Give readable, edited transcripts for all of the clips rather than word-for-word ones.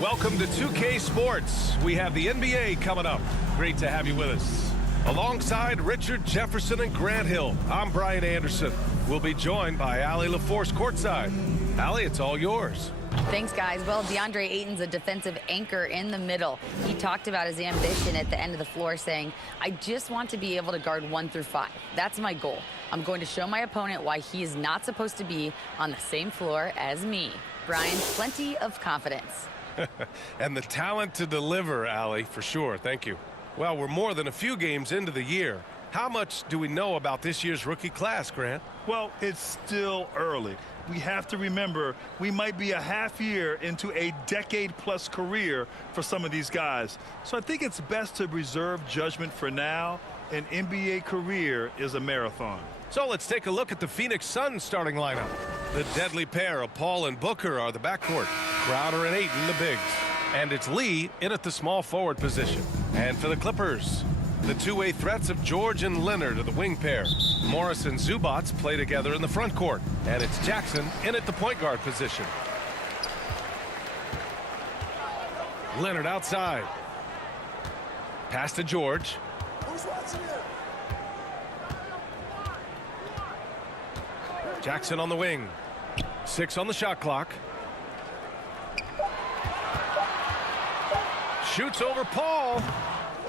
Welcome to 2K Sports. We have the NBA coming up. Great to have you with us. Alongside Richard Jefferson and Grant Hill, I'm Brian Anderson. We'll be joined by Allie LaForce courtside. Allie, it's all yours. Thanks, guys. Well, DeAndre Ayton's a defensive anchor in the middle. He talked about his ambition at the end of the floor, saying, I just want to be able to guard 1 through 5. That's my goal. I'm going to show my opponent why he is not supposed to be on the same floor as me. Brian, plenty of confidence. And the talent to deliver, Allie, for sure. Thank you. Well, we're more than a few games into the year. How much do we know about this year's rookie class, Grant? Well, it's still early. We have to remember we might be a half year into a decade-plus career for some of these guys. So I think it's best to reserve judgment for now. An NBA career is a marathon. So let's take a look at the Phoenix Suns starting lineup. The deadly pair of Paul and Booker are the backcourt. Crowder and Ayton the bigs. And it's Lee in at the small forward position. And for the Clippers, the two-way threats of George and Leonard are the wing pair. Morris and Zubats play together in the front court. And it's Jackson in at the point guard position. Leonard outside. Pass to George. Who's watching it? Jackson on the wing. 6 on the shot clock. Shoots over Paul.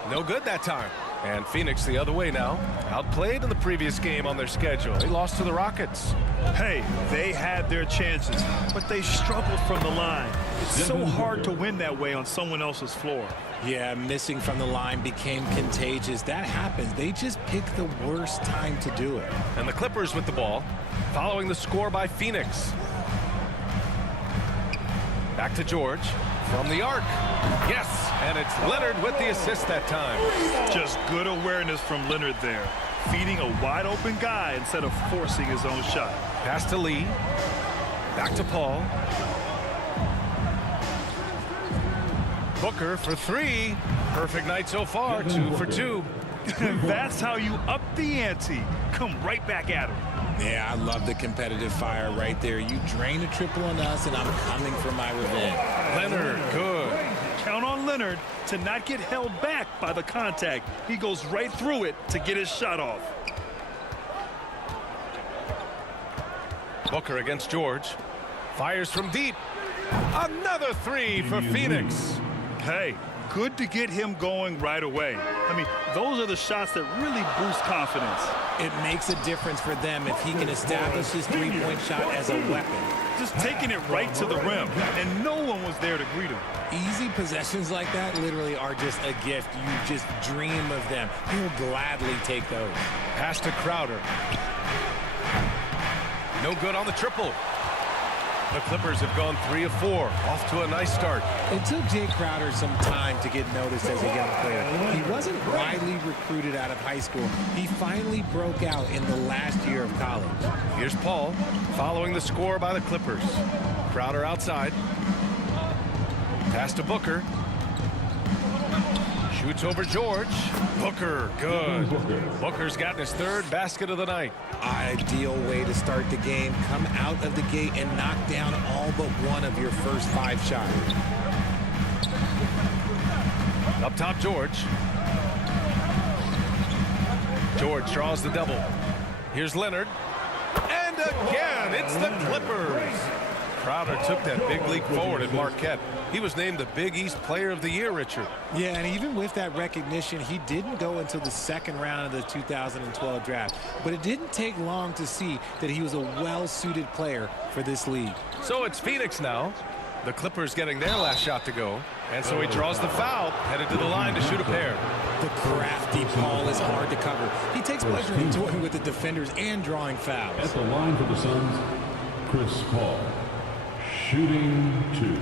No good that time. And Phoenix the other way now. Outplayed in the previous game on their schedule. They lost to the Rockets. Hey, they had their chances, but they struggled from the line. It's so hard to win that way on someone else's floor. Yeah, missing from the line became contagious. That happens. They just picked the worst time to do it. And the Clippers with the ball, following the score by Phoenix. Back to George from the arc. Yes, and it's Leonard with the assist that time. Just good awareness from Leonard there, feeding a wide open guy instead of forcing his own shot. Pass to Lee. Back to Paul. Booker for 3. Perfect night so far, 2 for 2. That's how you up the ante. Come right back at him. Yeah, I love the competitive fire right there. You drain a triple on us, and I'm coming for my revenge. Leonard, good. Count on Leonard to not get held back by the contact. He goes right through it to get his shot off. Booker against George. Fires from deep. Another 3 for Phoenix. Hey, good to get him going right away. I mean, those are the shots that really boost confidence. It makes a difference for them if he can establish his three-point shot as a weapon. Just taking it right to the rim, and no one was there to greet him. Easy possessions like that literally are just a gift. You just dream of them. He'll gladly take those. Pass to Crowder. No good on the triple. The Clippers have gone 3 of 4. Off to a nice start. It took Jay Crowder some time to get noticed as a young player. He wasn't widely recruited out of high school. He finally broke out in the last year of college. Here's Paul following the score by the Clippers. Crowder outside. Pass to Booker. Shoots over George. Booker, good. Booker's gotten his 3rd basket of the night. Ideal way to start the game. Come out of the gate and knock down all but one of your first 5 shots. Up top, George. George draws the double. Here's Leonard. And again, it's the Clippers. Crowder took that big leap forward at Marquette. He was named the Big East Player of the Year, Richard. Yeah, and even with that recognition, he didn't go until the 2nd round of the 2012 draft. But it didn't take long to see that he was a well-suited player for this league. So it's Phoenix now. The Clippers getting their last shot to go. And so he draws the foul, headed to the line to shoot a pair. The crafty Paul is hard to cover. He takes pleasure in toying with the defenders and drawing fouls. At the line for the Suns, Chris Paul. Shooting 2.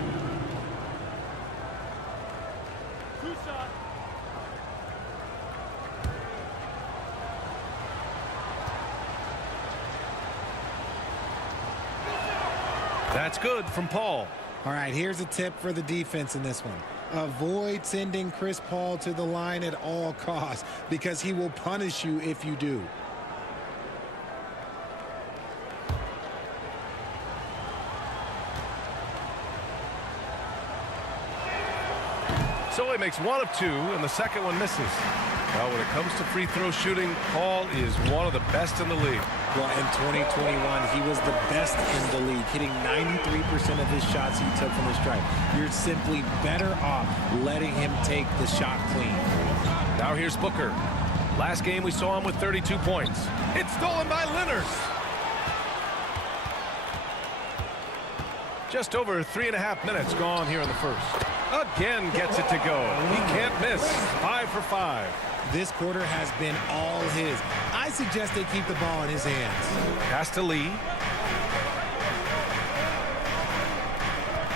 That's good from Paul. All right, here's a tip for the defense in this one. Avoid sending Chris Paul to the line at all costs because he will punish you if you do. So he makes one of two, and the second one misses. Well, when it comes to free throw shooting, Paul is one of the best in the league. Well, in 2021, he was the best in the league, hitting 93% of his shots he took from the stripe. You're simply better off letting him take the shot clean. Now here's Booker. Last game we saw him with 32 points. It's stolen by Leonard. Just over 3.5 minutes gone here in the first. Again gets it to go. He can't miss. 5 for 5. This quarter has been all his. I suggest they keep the ball in his hands. Pass to Lee.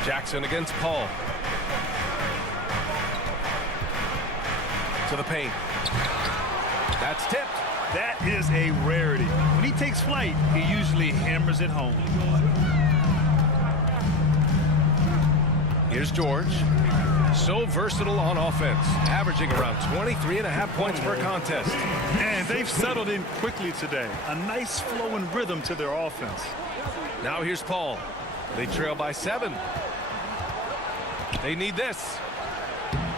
Jackson against Paul. To the paint. That's tipped. That is a rarity. When he takes flight, he usually hammers it home. Here's George. So versatile on offense, averaging around 23.5 points per contest. And they've settled in quickly today. A nice flow and rhythm to their offense. Now here's Paul. They trail by 7. They need this.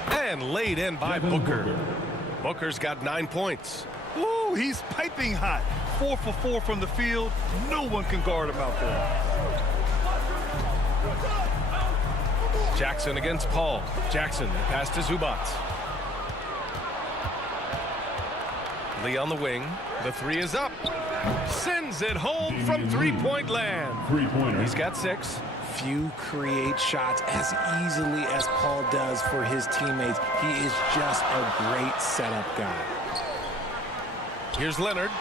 And laid in by Booker. Booker's got 9 points. Ooh, he's piping hot. 4 for 4 from the field. No one can guard him out there. Jackson against Paul. Jackson pass to Zubac. Lee on the wing. The 3 is up. Sends it home from three-point land. Three-pointer. He's got 6. Few create shots as easily as Paul does for his teammates. He is just a great setup guy. Here's Leonard.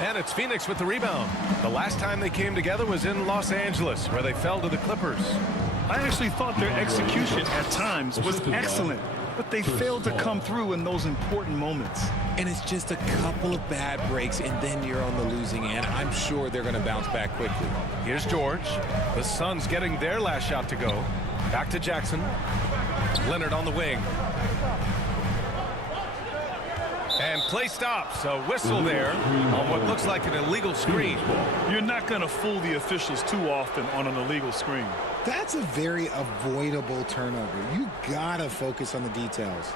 And it's Phoenix with the rebound. The last time they came together was in Los Angeles, where they fell to the Clippers. I actually thought their execution at times was excellent, but they failed to come through in those important moments. And it's just a couple of bad breaks, and then you're on the losing end. I'm sure they're going to bounce back quickly. Here's George. The Suns getting their last shot to go. Back to Jackson. Leonard on the wing. And play stops. A whistle there on what looks like an illegal screen. You're not going to fool the officials too often on an illegal screen. That's a very avoidable turnover. You got to focus on the details.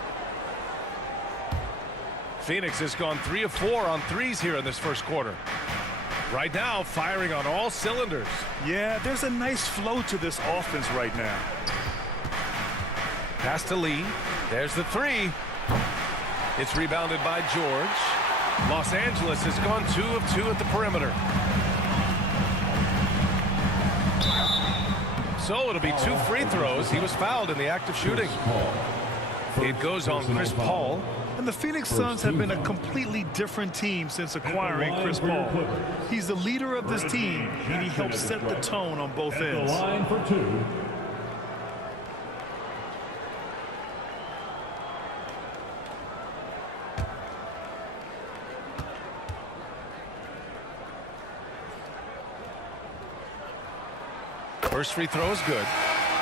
Phoenix has gone 3 of 4 on threes here in this first quarter. Right now, firing on all cylinders. Yeah, there's a nice flow to this offense right now. Pass to Lee. There's the 3. It's rebounded by George. Los Angeles has gone 2 of 2 at the perimeter. So it'll be 2 free throws. He was fouled in the act of shooting. It goes on Chris Paul. And the Phoenix Suns have been a completely different team since acquiring Chris Paul. He's the leader of this team, and he helps set the tone on both ends. Line for 2. First free throw is good.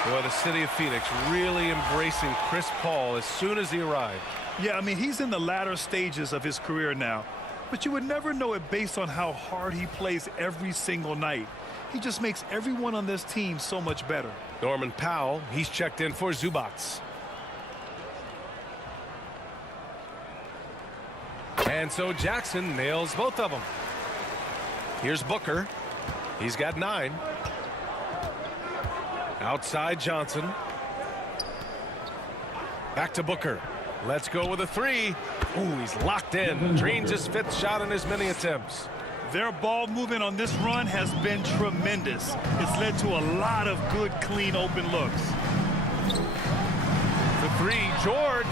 Boy, the city of Phoenix really embracing Chris Paul as soon as he arrived. Yeah, I mean, he's in the latter stages of his career now, but you would never know it based on how hard he plays every single night. He just makes everyone on this team so much better. Norman Powell, he's checked in for Zubac. And so Jackson nails both of them. Here's Booker. He's got 9. Outside Johnson. Back to Booker. Let's go with a 3. Ooh, he's locked in. Drains his 5th shot in as many attempts. Their ball movement on this run has been tremendous. It's led to a lot of good, clean, open looks. The 3, George.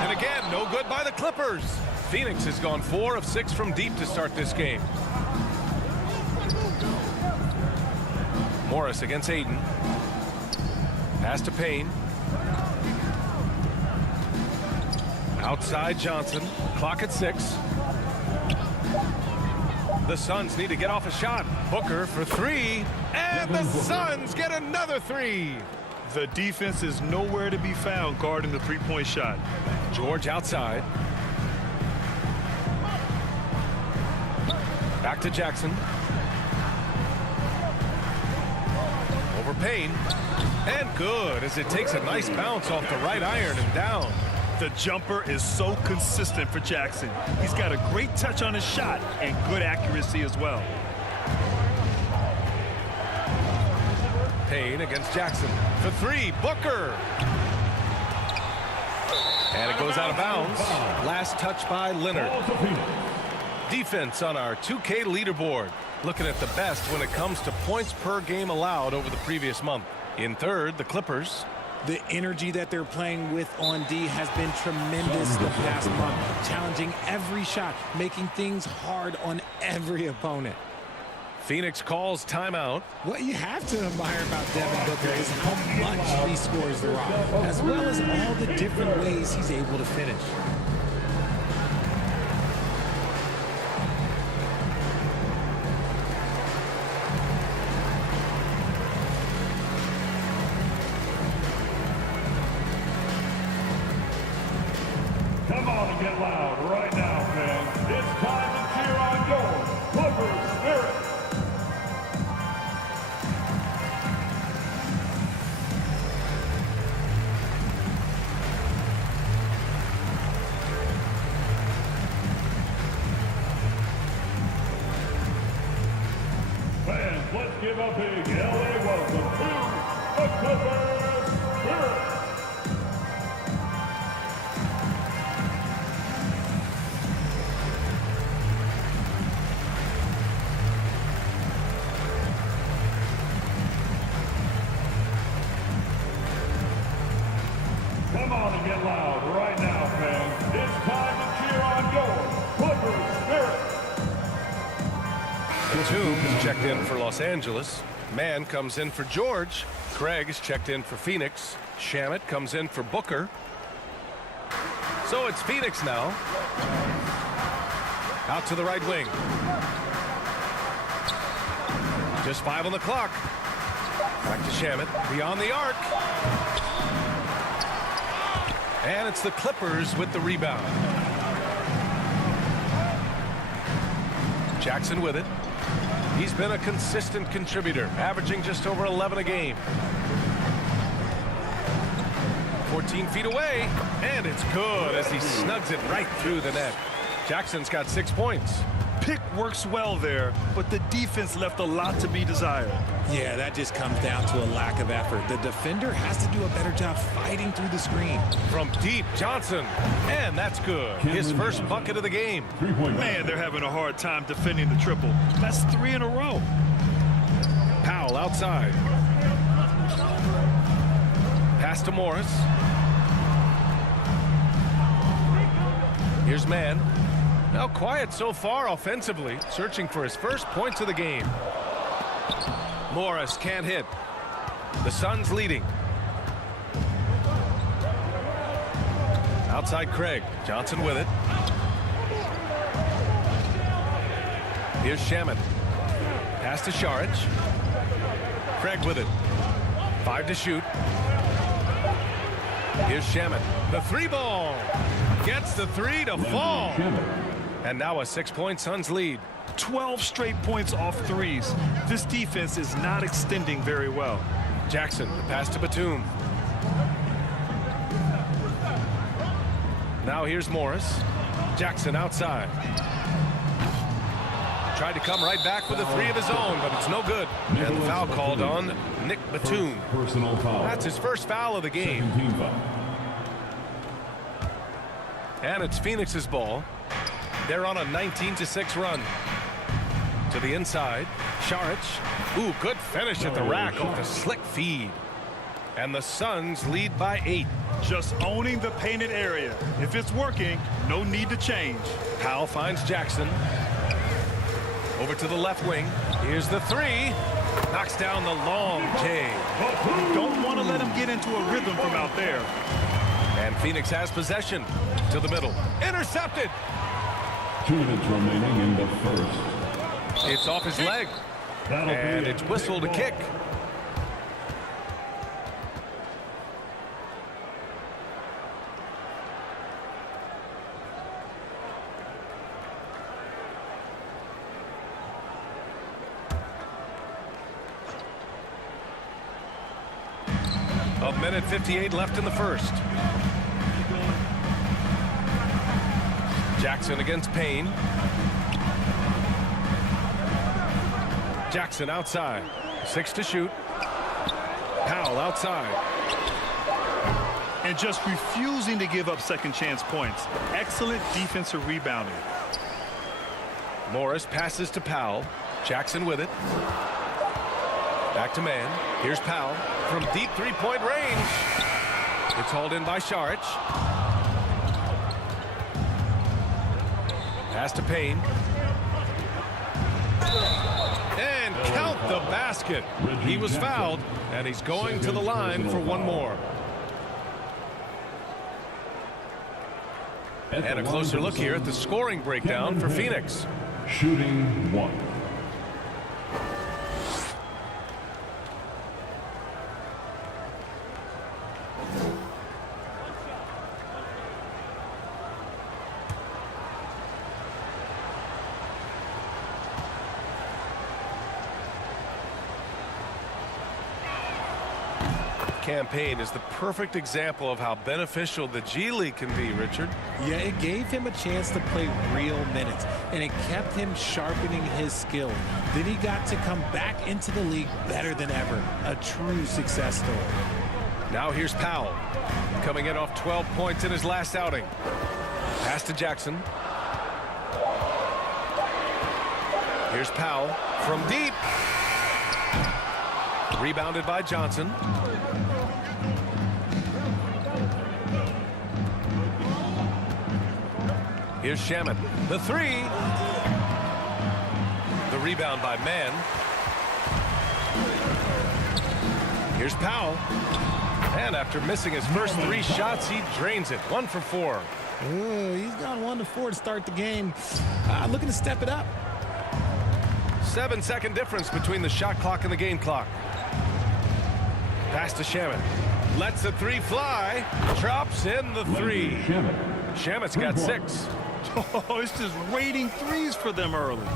And again, no good by the Clippers. Phoenix has gone 4 of 6 from deep to start this game. Morris against Aiden. Pass to Payne. Outside Johnson. Clock at 6. The Suns need to get off a shot. Booker for 3. And the Suns get another 3. The defense is nowhere to be found guarding the three-point shot. George outside. Back to Jackson. over Payne. And good, as it takes a nice bounce off the right iron and down. The jumper is so consistent for Jackson. He's got a great touch on his shot and good accuracy as well. Payne against Jackson. For three, Booker. And it goes out of bounds. Last touch by Leonard. Defense on our 2K leaderboard. Looking at the best when it comes to points per game allowed over the previous month. In third, the Clippers. The energy that they're playing with on D has been tremendous the past month. Challenging every shot, making things hard on every opponent. Phoenix calls timeout. What you have to admire about Devin Booker is how much he scores the rock, as well as all the different ways he's able to finish. Come on and get loud right now, fans. It's time to cheer on your Clippers spirit. Fans, let's give a big LA welcome to the Clippers spirit. Come on and get loud right now, fans. It's time to cheer on your Clippers spirit. Batum checked in for Los Angeles. Mann comes in for George. Craig is checked in for Phoenix. Shamet comes in for Booker. So it's Phoenix now. Out to the right wing. Just 5 on the clock. Back to Shamet. Beyond the arc. And it's the Clippers with the rebound. Jackson with it. He's been a consistent contributor, averaging just over 11 a game. 14 feet away, and it's good as he snugs it right through the net. Jackson's got 6 points. Pick works well there, but the defense left a lot to be desired. Yeah, that just comes down to a lack of effort. The defender has to do a better job fighting through the screen. From deep, Johnson, and that's good. His first bucket of the game. Man, they're having a hard time defending the triple. That's 3 in a row. Powell outside. Pass to Morris. Here's Mann. Now quiet so far offensively, searching for his first points of the game. Morris can't hit. The Suns leading. Outside Craig. Johnson with it. Here's Shamet. Pass to Šarić. Craig with it. 5 to shoot. Here's Shamet. The 3-ball. Gets the 3 to fall. And now a 6-point Suns lead. 12 straight points off threes. This defense is not extending very well. Jackson, the pass to Batum. Now here's Morris. Jackson outside. Tried to come right back with a 3 of his own, but it's no good. And the foul called on Nick Batum. Personal foul. That's his first foul of the game. Second team foul. And it's Phoenix's ball. They're on a 19-6 run. To the inside, Šarić. Ooh, good finish at the rack off the slick feed. And the Suns lead by 8. Just owning the painted area. If it's working, no need to change. Powell finds Jackson. Over to the left wing. Here's the 3. Knocks down the long J. You don't want to let him get into a rhythm from out there. And Phoenix has possession. To the middle. Intercepted. 2 minutes remaining in the first. It's off his leg. And it's whistled a kick. A minute 58 left in the first. Jackson against Payne. Jackson outside. 6 to shoot. Powell outside. And just refusing to give up second chance points. Excellent defensive rebounding. Morris passes to Powell. Jackson with it. Back to man. Here's Powell from deep three-point range. It's hauled in by Saric. Pass to Payne. And count the basket. He was fouled, and he's going to the line for one more. And a closer look here at the scoring breakdown for Phoenix. Shooting 1. Campaign is the perfect example of how beneficial the G League can be, Richard. Yeah, it gave him a chance to play real minutes, and it kept him sharpening his skill. Then he got to come back into the league better than ever. A true success story. Now here's Powell, coming in off 12 points in his last outing. Pass to Jackson. Here's Powell from deep. Rebounded by Johnson. Here's Shaman. The three. The rebound by Mann. Here's Powell. And after missing his first 3 shots, he drains it. 1 for 4. Ooh, he's gone 1 to 4 to start the game. Looking to step it up. 7-second difference between the shot clock and the game clock. Pass to Shaman. Lets the 3 fly. Drops in the 3. Shaman's got 6. Oh, it's just raining threes for them early.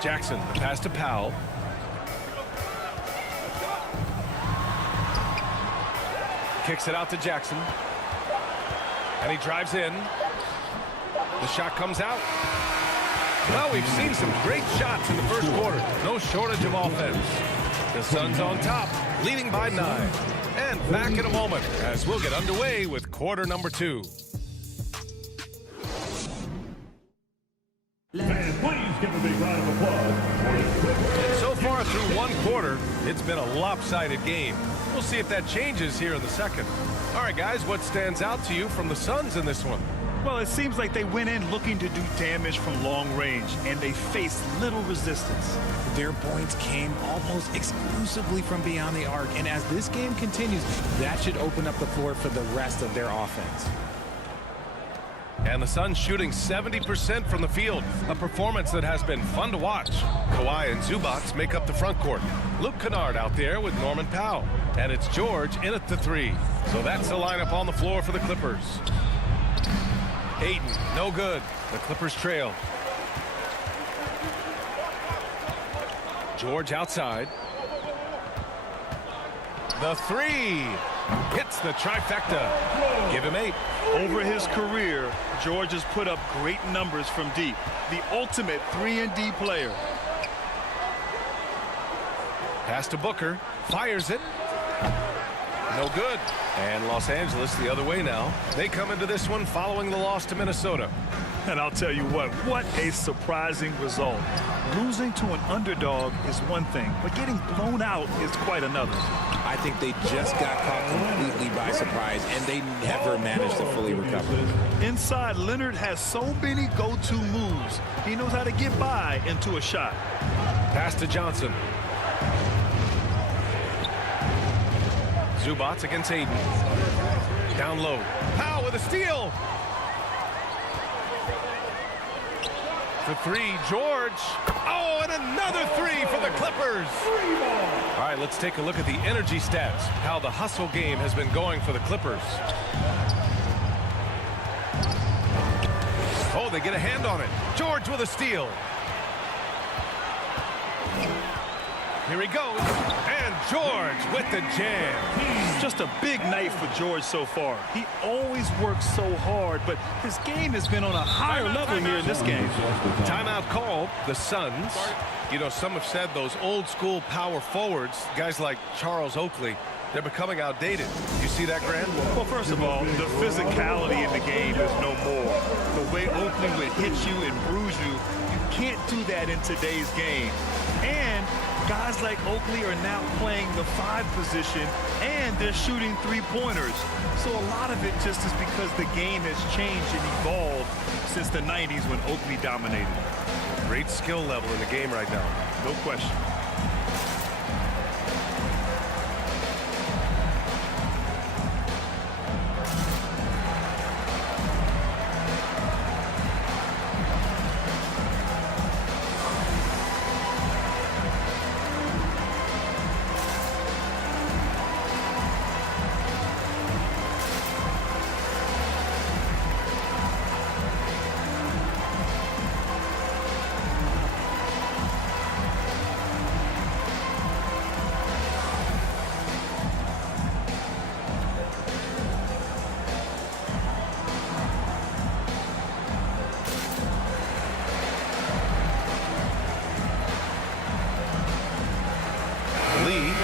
Jackson, the pass to Powell. Kicks it out to Jackson. And he drives in. The shot comes out. Well, we've seen some great shots in the first quarter. No shortage of offense. The Suns on top, leading by 9. And back in a moment as we'll get underway with quarter number 2. Fans, please give a big round of applause. So far through one quarter, it's been a lopsided game. We'll see if that changes here in the second. All right, guys, what stands out to you from the Suns in this one? Well, it seems like they went in looking to do damage from long range, and they faced little resistance. Their points came almost exclusively from beyond the arc, and as this game continues, that should open up the floor for the rest of their offense. And the Suns shooting 70% from the field, a performance that has been fun to watch. Kawhi and Zubac make up the front court. Luke Kennard out there with Norman Powell. And it's George in at the 3. So that's the lineup on the floor for the Clippers. Ayton, no good. The Clippers trail. George outside. The 3 hits the trifecta. Give him 8. Over his career, George has put up great numbers from deep. The ultimate 3-and-D player. Pass to Booker. Fires it. No good. And Los Angeles the other way now. They come into this one following the loss to Minnesota. And I'll tell you what a surprising result. Losing to an underdog is one thing, but getting blown out is quite another. I think they just got caught completely by surprise, and they never managed to fully recover. Inside, Leonard has so many go-to moves. He knows how to get by into a shot. Pass to Johnson. Zubac against Ayton. Down low. Powell with a steal. For 3, George. Oh, and another 3 for the Clippers. All right, let's take a look at the energy stats, how the hustle game has been going for the Clippers. Oh, they get a hand on it. George with a steal. Here he goes. And George with the jam. Just a big night for George so far. He always works so hard, but his game has been on a higher level here in this game. Timeout called. The Suns. You know, some have said those old school power forwards, guys like Charles Oakley, they're becoming outdated. You see that, Grant? Well, first of all, the physicality in the game is no more. The way Oakley would hit you and bruise you, you can't do that in today's game. And guys like Oakley are now playing the 5 position, and they're shooting 3-pointers. So a lot of it just is because the game has changed and evolved since the 90s when Oakley dominated. Great skill level in the game right now. No question.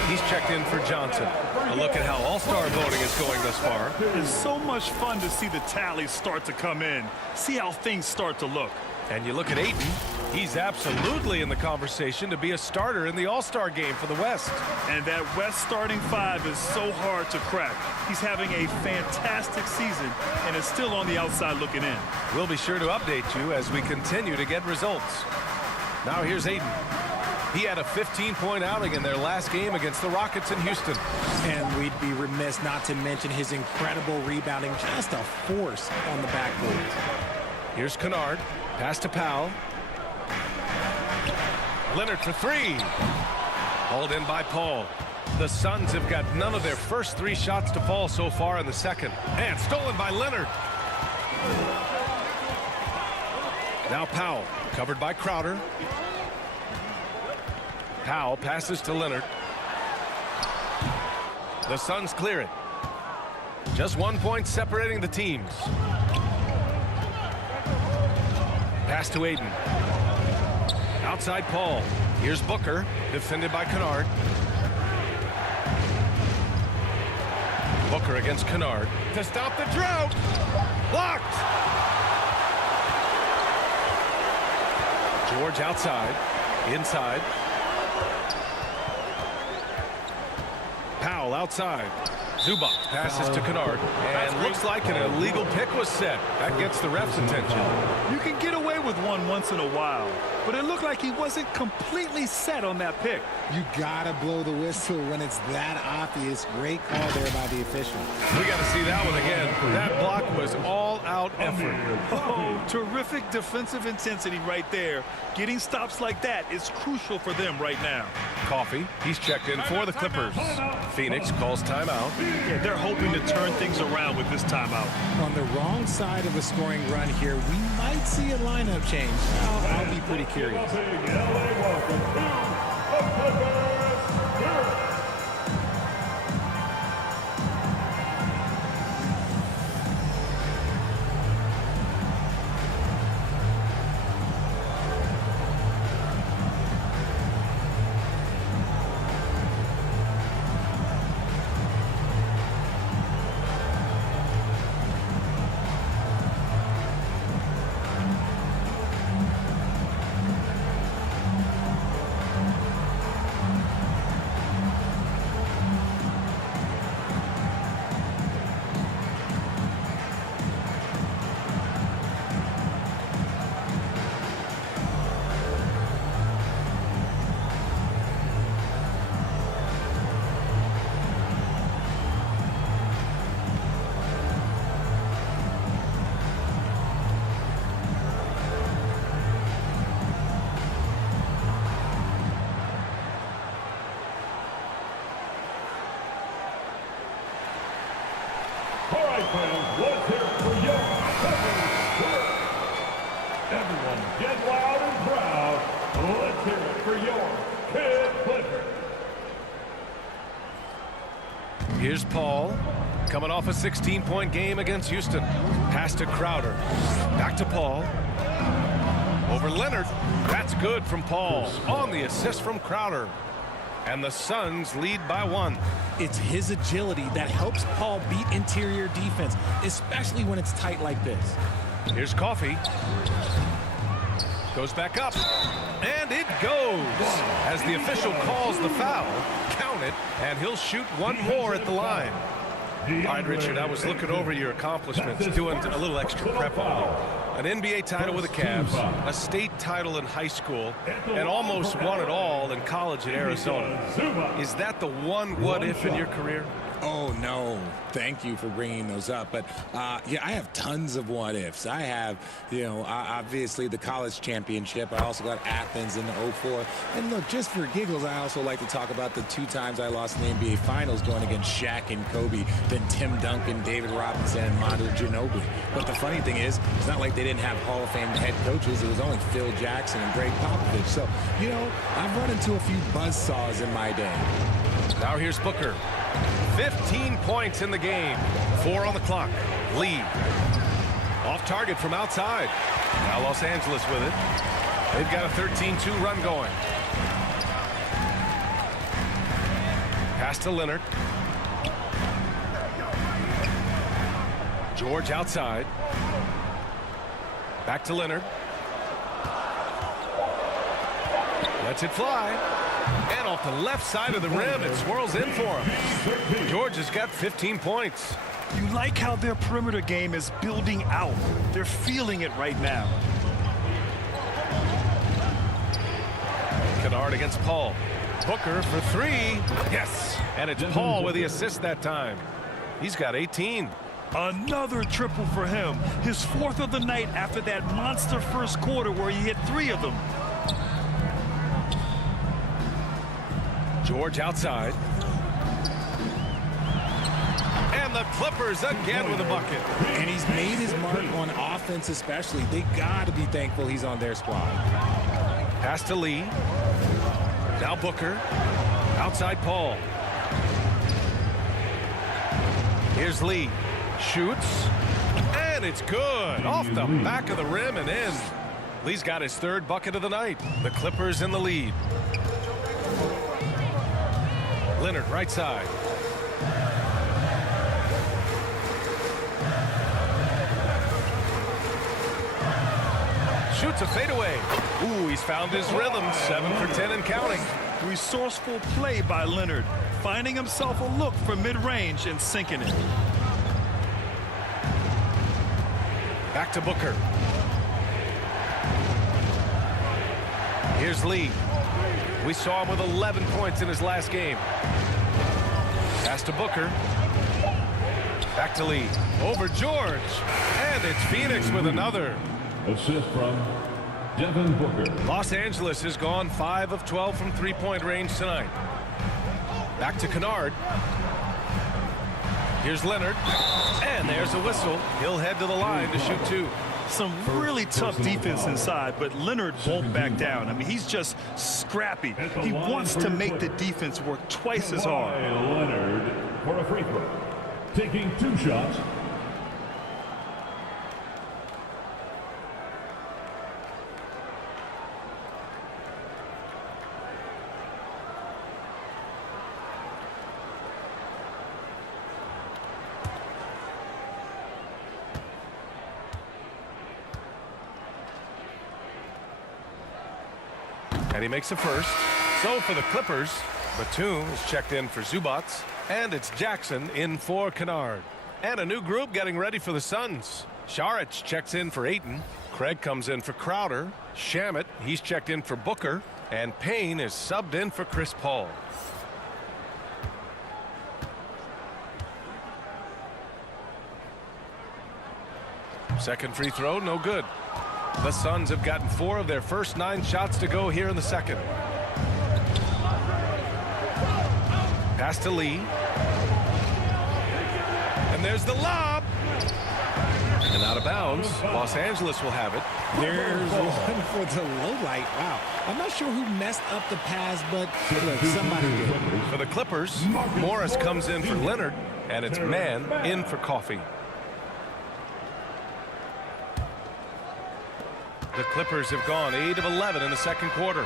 He's checked in for Johnson. A look at how all-star voting is going thus far. It's so much fun to see the tallies start to come in. See how things start to look. And you look at Ayton. He's absolutely in the conversation to be a starter in the all-star game for the West. And that West starting 5 is so hard to crack. He's having a fantastic season and is still on the outside looking in. We'll be sure to update you as we continue to get results. Now here's Ayton. He had a 15-point outing in their last game against the Rockets in Houston. And we'd be remiss not to mention his incredible rebounding, just a force on the backboard. Here's Kennard. Pass to Powell. Leonard for 3. Hauled in by Paul. The Suns have got none of their first 3 shots to fall so far in the second. And stolen by Leonard. Now Powell, covered by Crowder. Powell passes to Leonard. The Suns clear it. Just 1 point separating the teams. Pass to Ayton. Outside Paul. Here's Booker, defended by Kennard. Booker against Kennard to stop the drought. Blocked. George outside. Inside. Powell outside. Zubac passes to Kennard. And looks like an illegal pick was set. That gets the ref's attention. You can get away with one once in a while, but it looked like he wasn't completely set on that pick. You gotta blow the whistle when it's that obvious. Great call there by the official. We got to see that one again. That block was all-out effort. Oh, terrific defensive intensity right there. Getting stops like that is crucial for them right now. Coffee, he's checked in for the Clippers. Phoenix calls timeout. Yeah, they're hoping to turn things around with this timeout. On the wrong side of a scoring run here, we might see a lineup change. I'll be pretty curious. All right, fans, let's hear it for your Clippers. Everyone get loud and proud. Let's hear it for your Kid Clippers. Here's Paul. Coming off a 16-point game against Houston. Pass to Crowder. Back to Paul. Over Leonard. That's good from Paul. On the assist from Crowder. And the Suns lead by 1. It's his agility that helps Paul beat interior defense, especially when it's tight like this. Here's Coffee. Goes back up. And it goes. As the official calls the foul, count it, and he'll shoot one more at the line. All right, Richard, I was looking over your accomplishments, doing a little extra prep on you. An NBA title with the Cavs, a state title in high school, and almost won it all in college at Arizona. Is that the one what-if in your career? Oh, no. Thank you for bringing those up. But, yeah, I have tons of what-ifs. I have, obviously the college championship. I also got Athens in the 04. And, look, just for giggles, I also like to talk about the 2 times I lost in the NBA Finals going against Shaq and Kobe, then Tim Duncan, David Robinson, and Manu Ginobili. But the funny thing is, it's not like they didn't have Hall of Fame head coaches. It was only Phil Jackson and Greg Popovich. So, I've run into a few buzzsaws in my day. Now here's Booker. 15 points in the game. 4 on the clock. Lead. Off target from outside. Now Los Angeles with it. They've got a 13-2 run going. Pass to Leonard. George outside. Back to Leonard. Lets it fly. And off the left side of the rim, it swirls in for him. George has got 15 points. You like how their perimeter game is building out. They're feeling it right now. Kennard against Paul. Booker for 3. Yes. And it's Paul with the assist that time. He's got 18. Another triple for him. His 4th of the night after that monster first quarter where he hit 3 of them. George outside. And the Clippers again with a bucket. And he's made his mark on offense especially. They got to be thankful he's on their squad. Pass to Lee. Now Booker. Outside Paul. Here's Lee. Shoots. And it's good. Off the back of the rim and in. Lee's got his 3rd bucket of the night. The Clippers in the lead. Leonard right side. Shoots a fadeaway. Ooh, he's found his rhythm. 7 for 10 and counting. Resourceful play by Leonard, finding himself a look from mid-range and sinking it. Back to Booker. Here's Lee. We saw him with 11 points in his last game. Pass to Booker. Back to Lee. Over George. And it's Phoenix with another. Assist from Devin Booker. Los Angeles has gone 5 of 12 from 3-point range tonight. Back to Kennard. Here's Leonard. And there's a whistle. He'll head to the line to shoot 2. Some really tough defense inside, but Leonard won't back down. I mean, he's just scrappy. He wants to make the defense work twice as hard. Leonard for a free throw. Taking 2 shots. And he makes a first. So for the Clippers, Batum is checked in for Zubac. And it's Jackson in for Kennard. And a new group getting ready for the Suns. Saric checks in for Ayton. Craig comes in for Crowder. Shamet, he's checked in for Booker. And Payne is subbed in for Chris Paul. Second free throw, no good. The Suns have gotten 4 of their first 9 shots to go here in the second. Pass to Lee. And there's the lob. And out of bounds. Los Angeles will have it. There's one for the low light. Wow. I'm not sure who messed up the pass, but look, somebody did. For the Clippers, Morris comes in for Leonard, and it's man in for Coffee. The Clippers have gone 8 of 11 in the second quarter.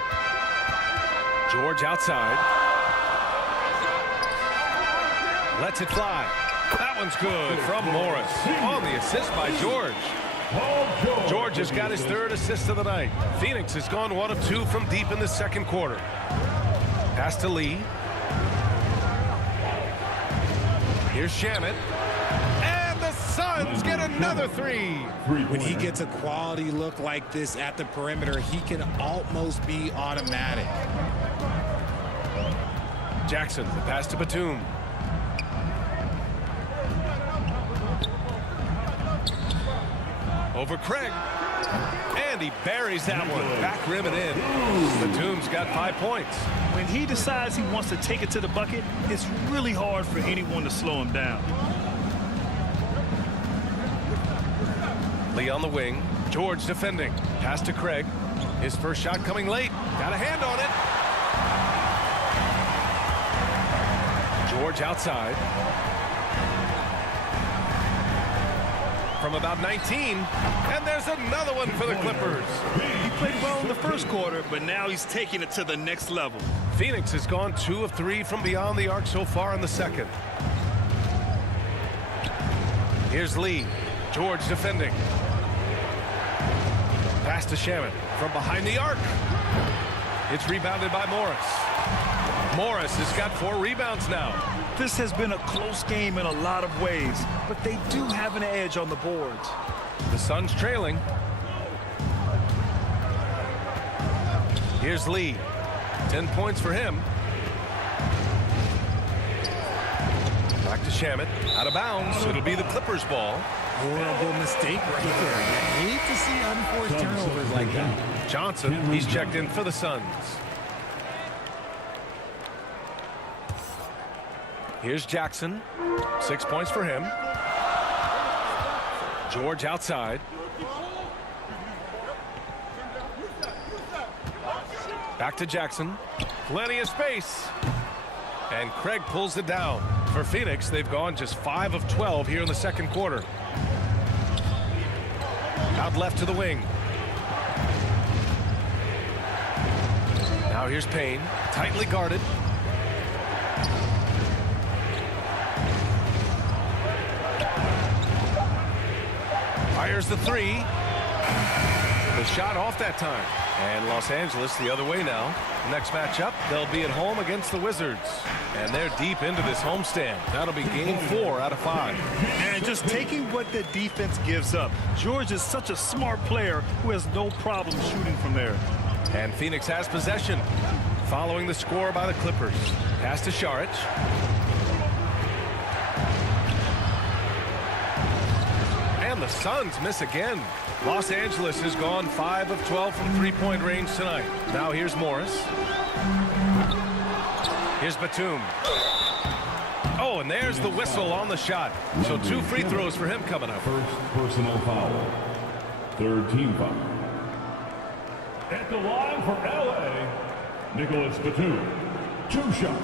George outside. Lets it fly. That one's good from Morris. On the assist by George. George has got his third assist of the night. Phoenix has gone 1 of 2 from deep in the second quarter. Pass to Lee. Here's Shamet. And the Suns get another 3. When he gets a quality look like this at the perimeter, he can almost be automatic. Jackson, the pass to Batum. Over Craig. And he buries that one. Back rim and in. Batum's got 5 points. When he decides he wants to take it to the bucket, it's really hard for anyone to slow him down. Lee on the wing. George defending. Pass to Craig. His first shot coming late. Got a hand on it. George outside. From about 19. And there's another one for the Clippers. He played well in the first quarter, but now he's taking it to the next level. Phoenix has gone 2 of 3 from beyond the arc so far in the second. Here's Lee. George defending. Pass to Shamet from behind the arc. It's rebounded by Morris. Morris has got 4 rebounds now. This has been a close game in a lot of ways, but they do have an edge on the boards. The Suns trailing. Here's Lee. 10 points for him. Back to Shamet. Out of bounds. It'll be the Clippers' ball. Horrible mistake right there. I hate to see unforced turnovers like that. Johnson, he's checked in for the Suns. Here's Jackson. 6 points for him. George outside. Back to Jackson. Plenty of space. And Craig pulls it down. For Phoenix, they've gone just 5 of 12 here in the second quarter. Out left to the wing. Now here's Payne. Tightly guarded. Fires the 3. The shot off that time. And Los Angeles the other way now. Next matchup, they'll be at home against the Wizards. And they're deep into this homestand. That'll be game 4 out of 5. And just taking what the defense gives up. George is such a smart player who has no problem shooting from there. And Phoenix has possession. Following the score by the Clippers. Pass to Šarić. And the Suns miss again. Los Angeles has gone 5 of 12 from three-point range tonight. Now here's Morris. Here's Batum. Oh, and there's the whistle on the shot. So 2 free throws for him coming up. First personal foul. Third team foul. At the line for LA, Nicholas Batum. 2 shots.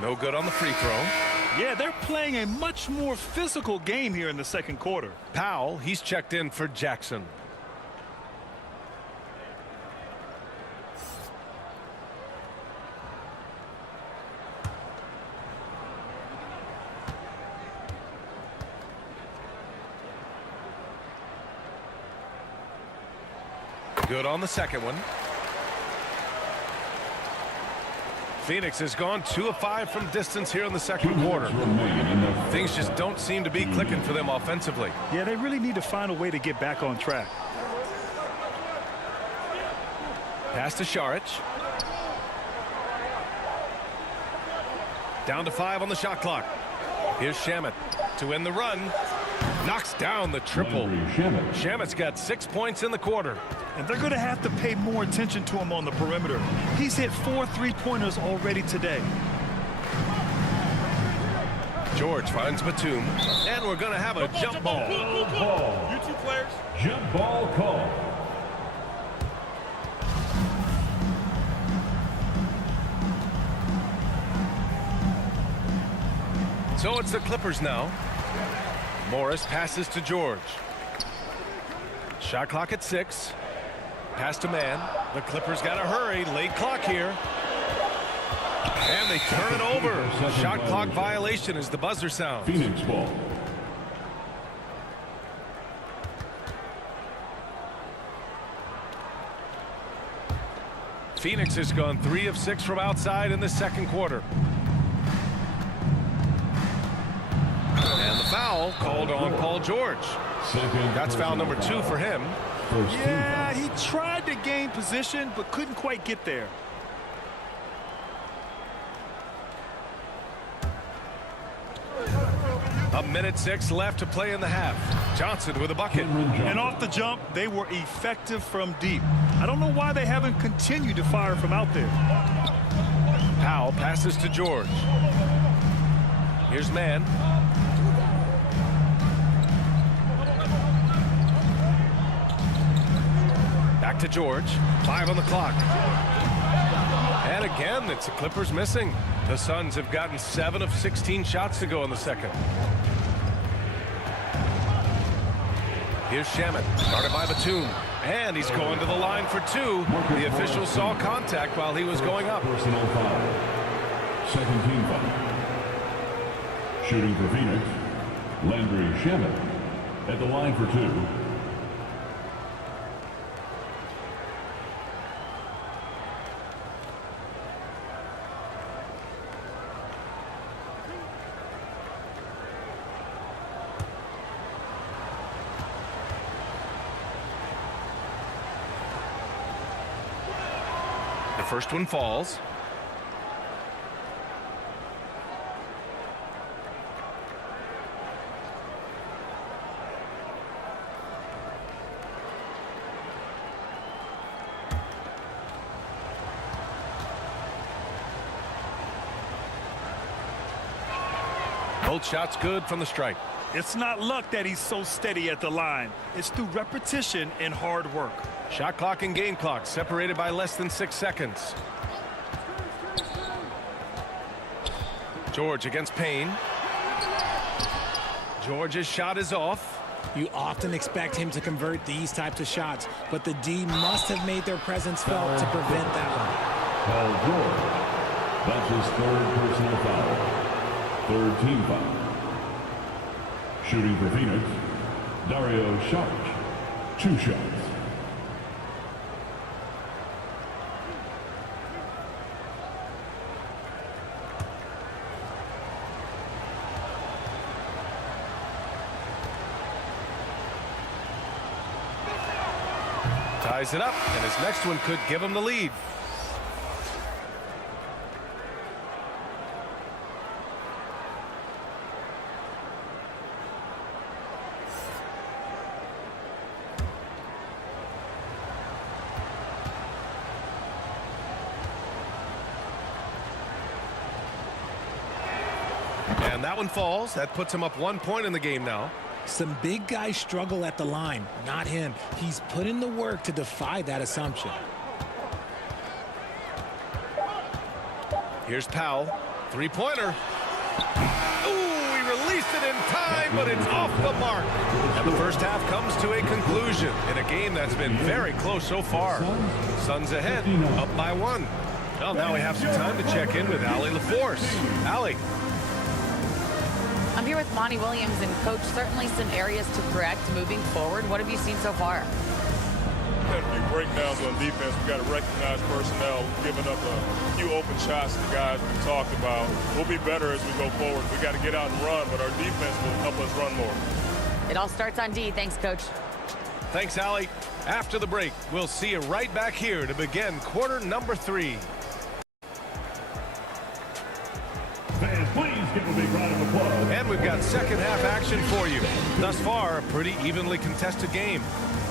No good on the free throw. Yeah, they're playing a much more physical game here in the second quarter. Powell, he's checked in for Jackson. Good on the second one. Phoenix has gone 2 of 5 from distance here in the second quarter. Things just don't seem to be clicking for them offensively. Yeah, they really need to find a way to get back on track. Pass to Šarić. Down to 5 on the shot clock. Here's Shamet to end the run. Knocks down the triple. Shamet. Shamet's got 6 points in the quarter. And they're going to have to pay more attention to him on the perimeter. He's hit 4 3-pointers already today. George finds Batum, and we're going to have a jump ball. You two players. Jump ball call. So it's the Clippers now. Morris passes to George. Shot clock at 6. Pass to man. The Clippers got to hurry. Late clock here. And they turn it over. Shot clock violation as the buzzer sounds. Phoenix ball. Phoenix has gone 3 of 6 from outside in the second quarter. And the foul called on Paul George. That's foul number 2 for him. Yeah, he tried to gain position, but couldn't quite get there. A minute 6 left to play in the half. Johnson with a bucket. And off the jump, they were effective from deep. I don't know why they haven't continued to fire from out there. Powell passes to George. Here's man. Back to George. 5 on the clock. And again, it's the Clippers missing. The Suns have gotten 7 of 16 shots to go in the second. Here's Shamet, guarded by Batum. And he's going to the line for 2. The official saw contact while he was going up. Personal foul. Second team foul. Shooting for Phoenix, Landry Shamet at the line for 2. The first one falls. Both shots good from the stripe. It's not luck that he's so steady at the line. It's through repetition and hard work. Shot clock and game clock separated by less than 6 seconds. George against Payne. George's shot is off. You often expect him to convert these types of shots, but the D must have made their presence felt to prevent that one. Paul George. That's his 3rd personal foul. 3rd team foul. Shooting for Phoenix, Dario Saric. 2 shots. Ties it up, and his next one could give him the lead. And that one falls. That puts him up 1 point in the game now. Some big guys struggle at the line, not him. He's put in the work to defy that assumption. Here's Powell. 3-pointer. Ooh, he released it in time, but it's off the mark. And the first half comes to a conclusion in a game that's been very close so far. Suns ahead, up by 1. Well, now we have some time to check in with Allie LaForce. Allie. I'm here with Monty Williams, and Coach, certainly some areas to correct moving forward. What have you seen so far? Got to be breakdowns on defense. We got to recognize personnel. We've given up a few open shots to the guys we talked about. We'll be better as we go forward. We got to get out and run, but our defense will help us run more. It all starts on D. Thanks, Coach. Thanks, Allie. After the break, we'll see you right back here to begin quarter number 3. fans, please give a big round of applause. And we've got second half action for you. Thus far, a pretty evenly contested game.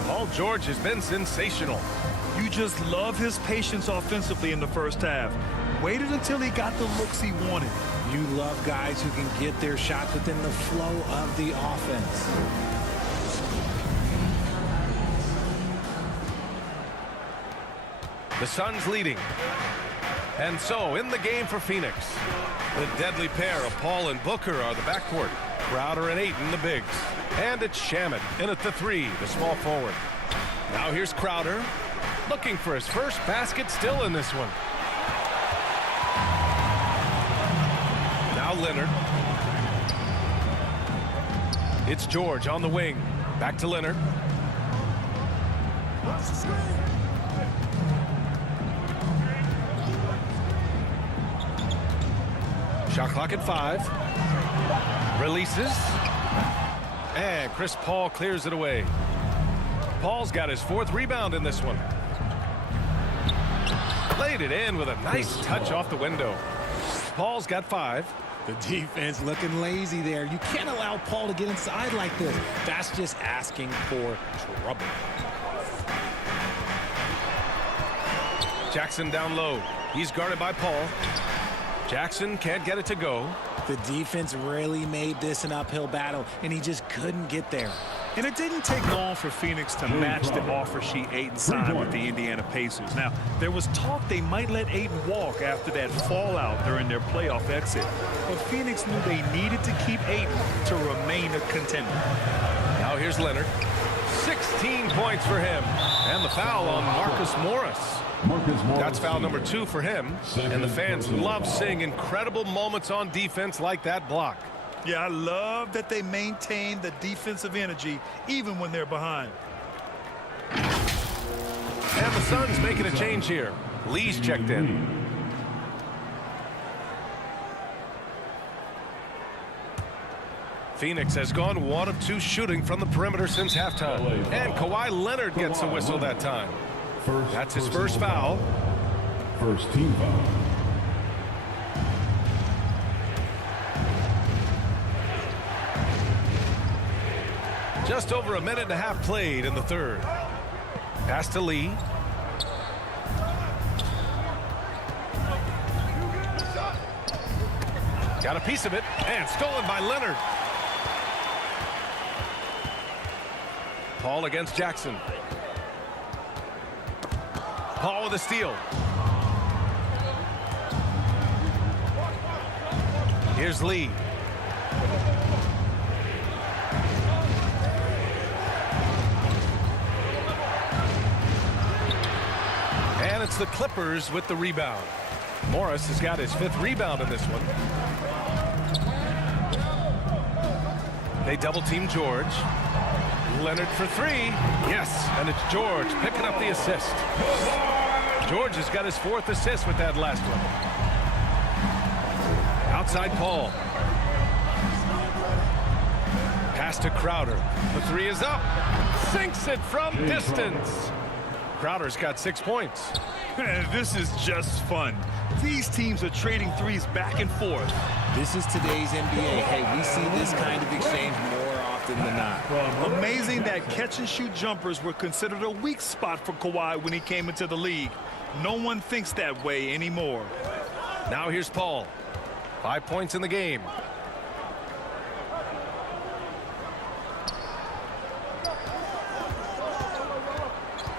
Paul George has been sensational. You just love his patience offensively in the first half. Waited until he got the looks he wanted. You love guys who can get their shots within the flow of the offense. The Suns leading. And so, in the game for Phoenix, the deadly pair of Paul and Booker are the backcourt. Crowder and Ayton, the bigs. And it's Shamet in at the 3, the small forward. Now here's Crowder, looking for his first basket still in this one. Now Leonard. It's George on the wing. Back to Leonard. Shot clock at 5. Releases. And Chris Paul clears it away. Paul's got his 4th rebound in this one. Laid it in with a nice touch off the window. Paul's got 5. The defense looking lazy there. You can't allow Paul to get inside like this. That's just asking for trouble. Jackson down low. He's guarded by Paul. Jackson can't get it to go. The defense really made this an uphill battle, and he just couldn't get there. And it didn't take long for Phoenix to match the offer sheet Ayton signed with the Indiana Pacers. Now, there was talk they might let Ayton walk after that fallout during their playoff exit. But Phoenix knew they needed to keep Ayton to remain a contender. Now here's Leonard. 16 points for him. And the foul on Marcus Morris. That's foul number 2 for him. And the fans love seeing incredible moments on defense like that block. Yeah, I love that they maintain the defensive energy even when they're behind. And the Suns making a change here. Lee's checked in. Phoenix has gone 1 of 2 shooting from the perimeter since halftime. And Kawhi Leonard gets a whistle that time. That's his first foul. First team foul. Just over a minute and a half played in the third. Pass to Lee. Got a piece of it, and stolen by Leonard. Paul against Jackson. Paul with a steal. Here's Lee. And it's the Clippers with the rebound. Morris has got his 5th rebound in this one. They double team George. Leonard for 3. Yes, and it's George picking up the assist. George has got his 4th assist with that last one. Outside Paul. Pass to Crowder. The 3 is up. Sinks it from distance. Crowder's got 6 points. This is just fun. These teams are trading threes back and forth. This is today's NBA. Hey, we see this kind of exchange more often than not. Amazing that catch-and-shoot jumpers were considered a weak spot for Kawhi when he came into the league. No one thinks that way anymore. Now here's Paul. 5 points in the game.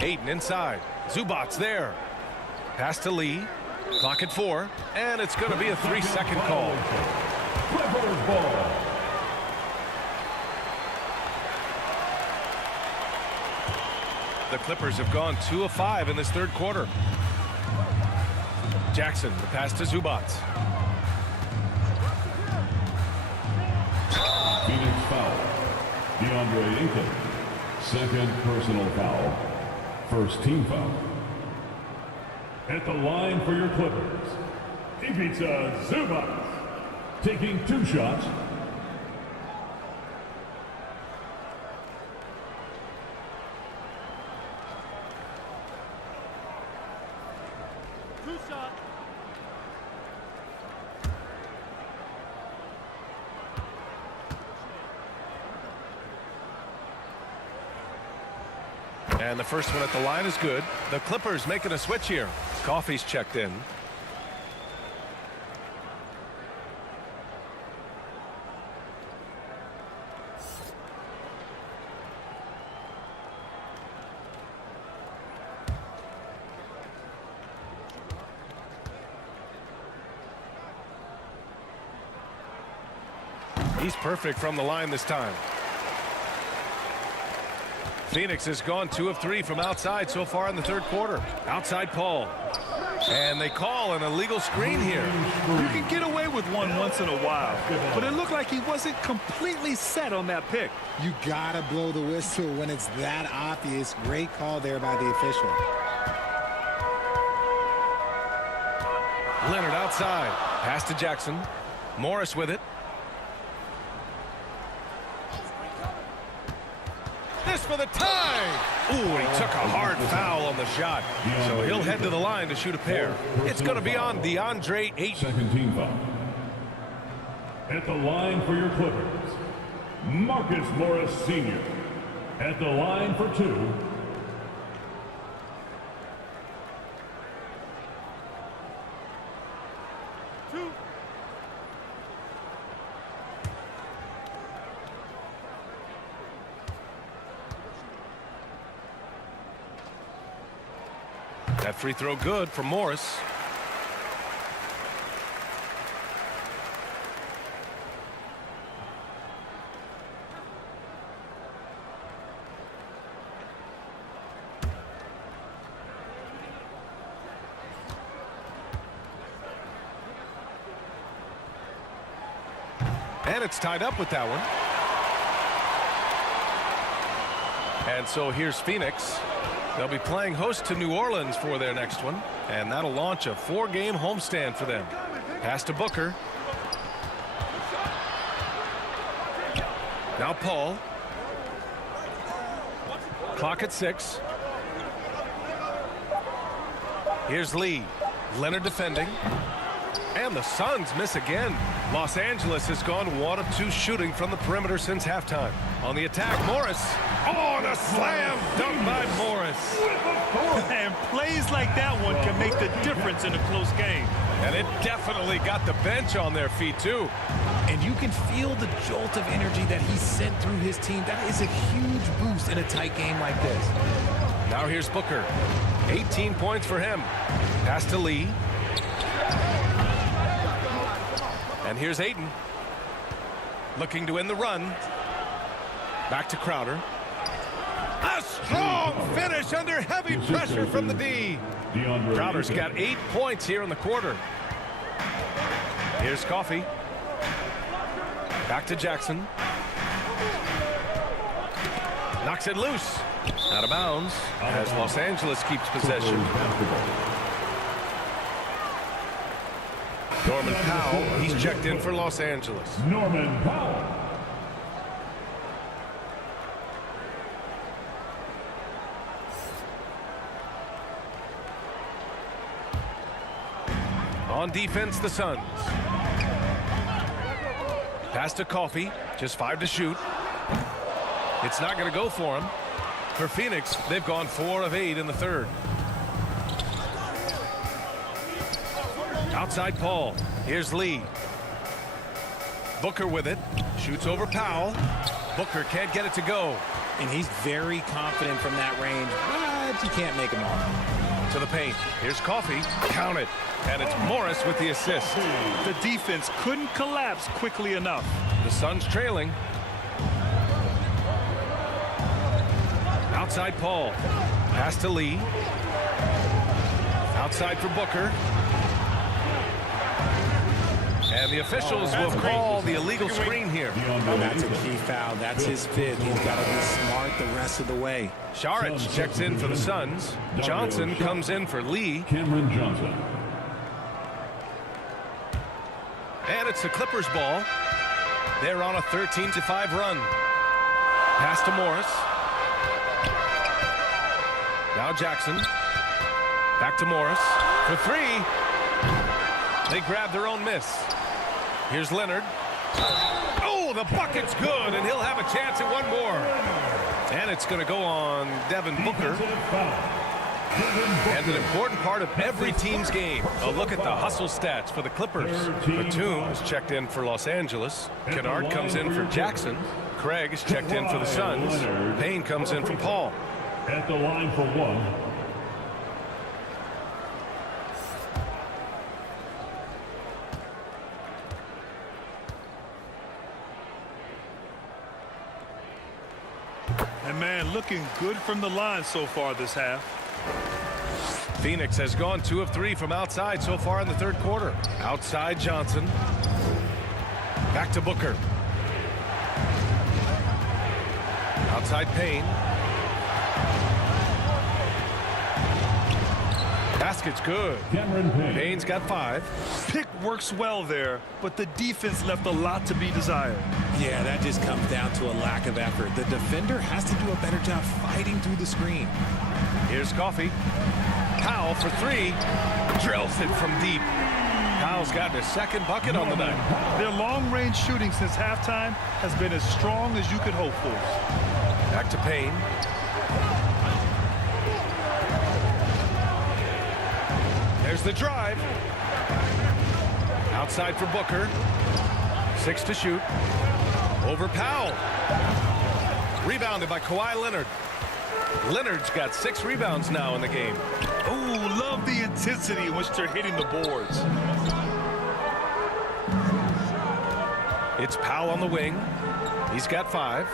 Ayton inside. Zubac's there. Pass to Lee. Clock at 4. And it's going to be a 3-second call. Clippers ball. The Clippers have gone 2 of 5 in this third quarter. Jackson, the pass to Zubac. Phoenix foul. DeAndre Ayton. 2nd personal foul. 1st team foul. At the line for your Clippers, Ivica Zubac, taking 2 shots. And the first one at the line is good. The Clippers making a switch here. Coffey's checked in. He's perfect from the line this time. Phoenix has gone 2 of 3 from outside so far in the third quarter. Outside Paul. And they call an illegal screen here. You can get away with one once in a while, but it looked like he wasn't completely set on that pick. You gotta blow the whistle when it's that obvious. Great call there by the official. Leonard outside. Pass to Jackson. Morris with it. This for the tie. Ooh, he took a hard foul on the shot. So he'll head to the line to shoot a pair. It's going to be on DeAndre Ayton. Second team foul. At the line for your Clippers, Marcus Morris Sr. At the line for 2. That free throw good for Morris. And it's tied up with that one. And so here's Phoenix. They'll be playing host to New Orleans for their next one, and that'll launch a 4-game homestand for them. Pass to Booker. Now Paul. Clock at 6. Here's Lee. Leonard defending. And the Suns miss again. Los Angeles has gone 1 of 2 shooting from the perimeter since halftime. On the attack, Morris. Oh, the slam dunk by Morris. And plays like that one can make the difference in a close game. And it definitely got the bench on their feet, too. And you can feel the jolt of energy that he sent through his team. That is a huge boost in a tight game like this. Now here's Booker. 18 points for him. Pass to Lee. And here's Ayton. Looking to end the run. Back to Crowder. A strong finish under heavy pressure from the D. Crowder's got 8 points here in the quarter. Here's Coffey. Back to Jackson. Knocks it loose. Out of bounds as Los Angeles keeps possession. Norman Powell, he's checked in for Los Angeles. Norman Powell. On defense, the Suns. Pass to Coffey, just 5 to shoot. It's not going to go for him. For Phoenix, they've gone 4 of 8 in the third. Outside Paul. Here's Lee. Booker with it. Shoots over Powell. Booker can't get it to go. And he's very confident from that range, but you can't make him all. To the paint. Here's Coffey. Count it. And it's Morris with the assist. The defense couldn't collapse quickly enough. The Suns trailing. Outside Paul. Pass to Lee. Outside for Booker. And the officials will call the illegal screen here. That's a key foul. That's his fifth. He's got to be smart the rest of the way. Saric checks in for the Suns. Johnson comes in for Lee. Cameron Johnson. And it's the Clippers ball. They're on a 13-5 run. Pass to Morris. Now Jackson. Back to Morris. For 3. They grab their own miss. Here's Leonard. Oh, the bucket's good, and he'll have a chance at one more. And it's going to go on Devin Booker. And an important part of every team's game. A look at the hustle stats for the Clippers. Batum is checked in for Los Angeles. Kennard comes in for Jackson. Craig is checked in for the Suns. Payne comes in for Paul. At the line for one. And man, looking good from the line so far this half. Phoenix has gone 2 of 3 from outside so far in the third quarter. Outside Johnson. Back to Booker. Outside Payne. Basket's good. Payne's got 5. Pick works well there, but the defense left a lot to be desired. Yeah, that just comes down to a lack of effort. The defender has to do a better job fighting through the screen. Here's Coffey. Powell for 3. Drills it from deep. Powell's gotten his second bucket on the night. Their long-range shooting since halftime has been as strong as you could hope for. Back to Payne. There's the drive. Outside for Booker. 6 to shoot. Over Powell. Rebounded by Kawhi Leonard. Leonard's got 6 rebounds now in the game. Oh, love the intensity in which they're hitting the boards. It's Powell on the wing. He's got 5.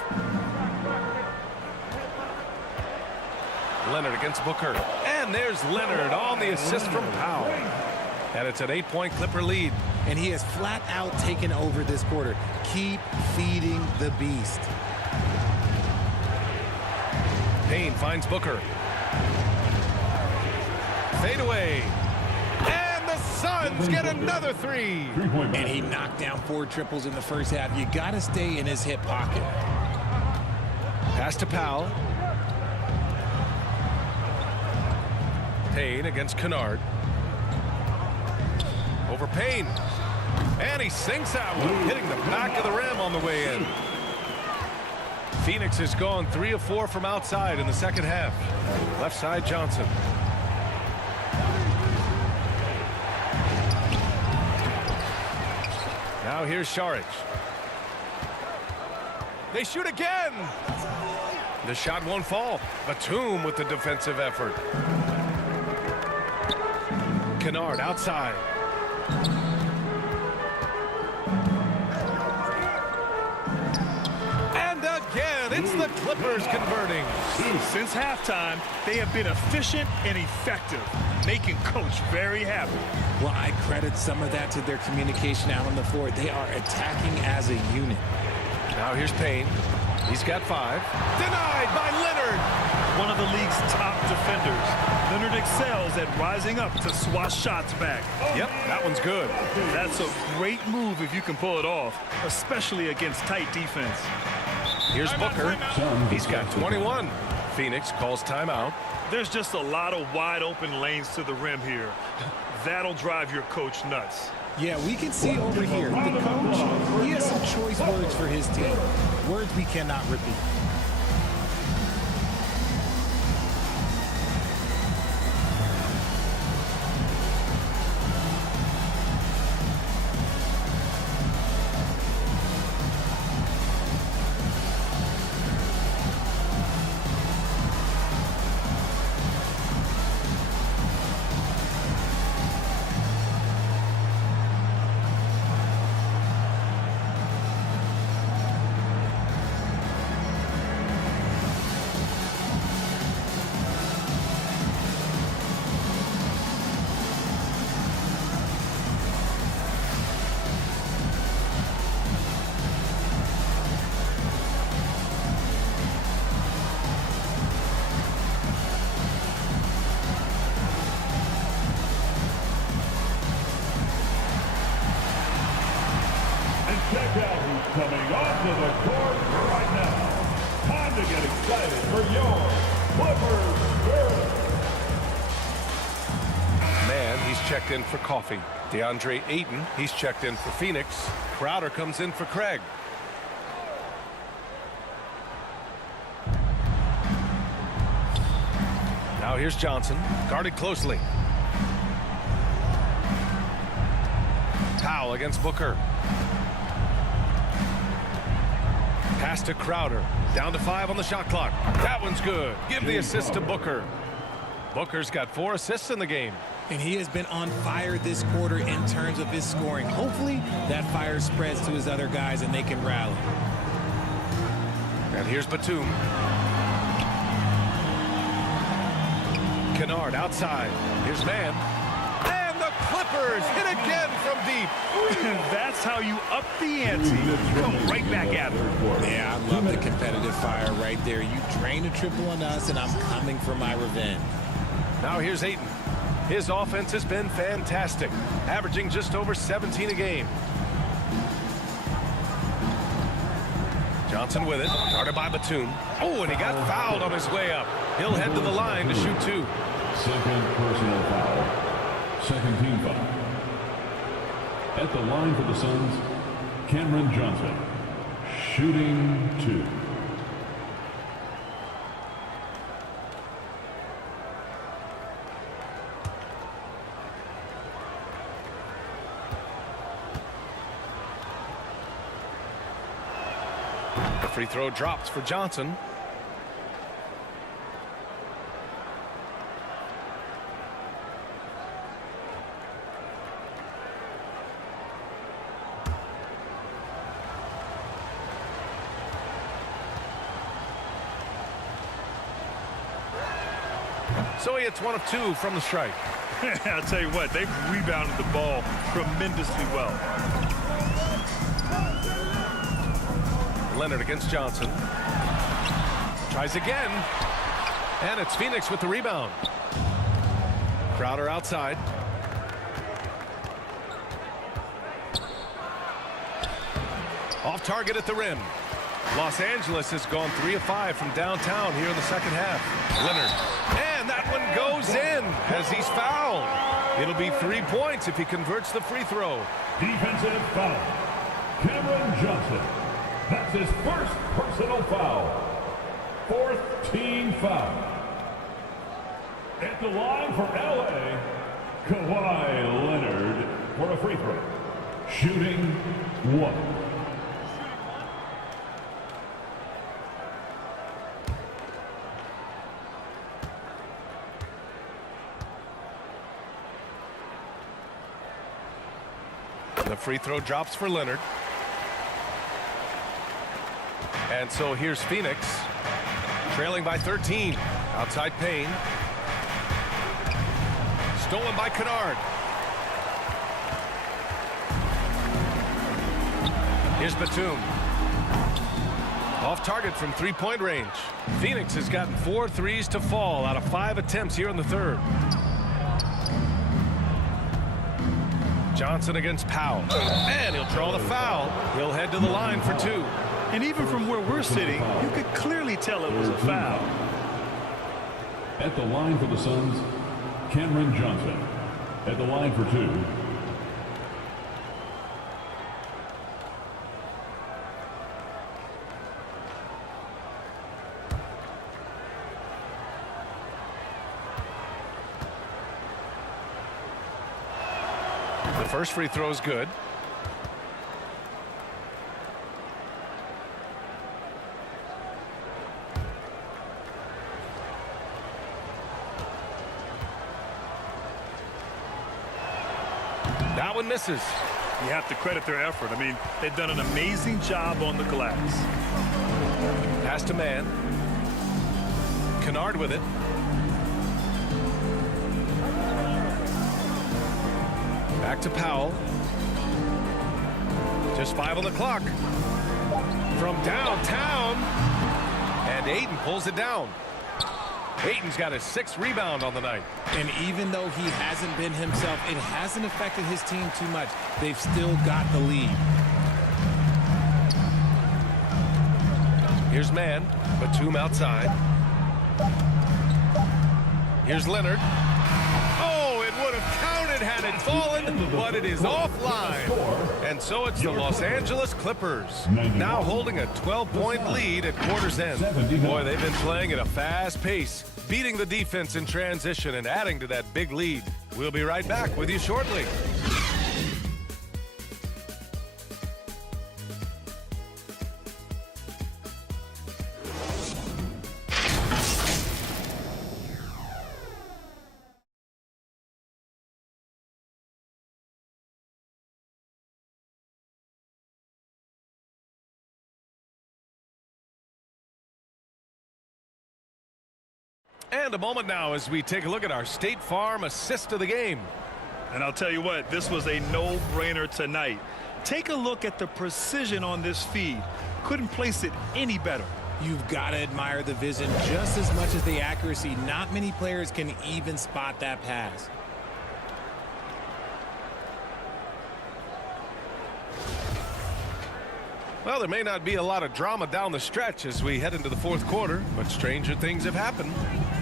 Leonard against Booker. And there's Leonard on the assist from Powell. And it's an 8-point Clipper lead. And he has flat out taken over this quarter. Keep feeding the beast. Payne finds Booker. Fade away. And the Suns get another 3. And he knocked down 4 triples in the first half. You got to stay in his hip pocket. Pass to Powell. Payne against Kennard. Over Payne. And he sinks that one, hitting the back of the rim on the way in. Phoenix has gone 3 of 4 from outside in the second half. Left side Johnson. Now here's Saric. They shoot again. The shot won't fall. Batum with the defensive effort. Kennard outside. And again, it's the Clippers converting. Since halftime, they have been efficient and effective, making Coach very happy. Well, I credit some of that to their communication out on the floor. They are attacking as a unit. Now here's Payne. He's got 5. Denied by Leonard. One of the league's top defenders. Leonard excels at rising up to swat shots back. Yep, that one's good. That's a great move if you can pull it off, especially against tight defense. Here's Booker. He's got 21. Phoenix calls timeout. There's just a lot of wide open lanes to the rim here. That'll drive your coach nuts. Yeah, we can see over here, the coach, he has some choice words for his team. Words we cannot repeat. Check out who's coming onto the court right now. Time to get excited for your Clippers. Man, he's checked in for Coffey. DeAndre Ayton, he's checked in for Phoenix. Crowder comes in for Craig. Now here's Johnson, guarded closely. Powell against Booker. Pass to Crowder. Down to 5 on the shot clock. That one's good. Give the assist to Booker. Booker's got 4 assists in the game. And he has been on fire this quarter in terms of his scoring. Hopefully that fire spreads to his other guys and they can rally. And here's Batum. Kennard outside. Here's Mann. And the Clippers hit again from deep. That's how you up the ante. You come right back at it. Yeah, I love the competitive fire right there. You drain a triple on us, and I'm coming for my revenge. Now here's Ayton. His offense has been fantastic, averaging just over 17 a game. Johnson with it, guarded by Batum. Oh, and he got fouled on his way up. He'll head to the line to shoot 2. Second personal foul. Second team foul. At the line for the Suns, Cameron Johnson, shooting 2. The free throw drops for Johnson. So he hits 1 of 2 from the strike. I'll tell you what, they've rebounded the ball tremendously well. Leonard against Johnson. Tries again. And it's Phoenix with the rebound. Crowder outside. Off target at the rim. Los Angeles has gone 3 of 5 from downtown here in the second half. Leonard. And that one goes in as he's fouled. It'll be 3 points if he converts the free throw. Defensive foul. Cameron Johnson. That's his first personal foul. 4th team foul. At the line for LA, Kawhi Leonard for a free throw. Shooting 1. The free throw drops for Leonard. And so here's Phoenix, trailing by 13. Outside Payne. Stolen by Kennard. Here's Batum. Off target from 3-point range. Phoenix has gotten 4 threes to fall out of 5 attempts here in the third. Johnson against Powell. And he'll draw the foul. He'll head to the line for 2. And even from where we're sitting, you could clearly tell it was a foul. At the line for the Suns, Cameron Johnson. At the line for 2. The first free throw is good. That one misses. You have to credit their effort. I mean, they've done an amazing job on the glass. Pass to Mann. Kennard with it. Back to Powell. Just 5 on the clock. From downtown. And Ayton pulls it down. Ayton's got his 6th rebound on the night. And even though he hasn't been himself, it hasn't affected his team too much. They've still got the lead. Here's Mann. Batum outside. Here's Leonard. Oh, it would have counted. it had it fallen, but it is offline. And so it's the Los Angeles Clippers, now holding a 12-point lead at quarter's end. Boy, they've been playing at a fast pace, beating the defense in transition and adding to that big lead. We'll be right back with you shortly. And a moment now as we take a look at our State Farm assist of the game. And I'll tell you what, this was a no-brainer tonight. Take a look at the precision on this feed. Couldn't place it any better. You've got to admire the vision just as much as the accuracy. Not many players can even spot that pass. Well, there may not be a lot of drama down the stretch as we head into the fourth quarter, but stranger things have happened.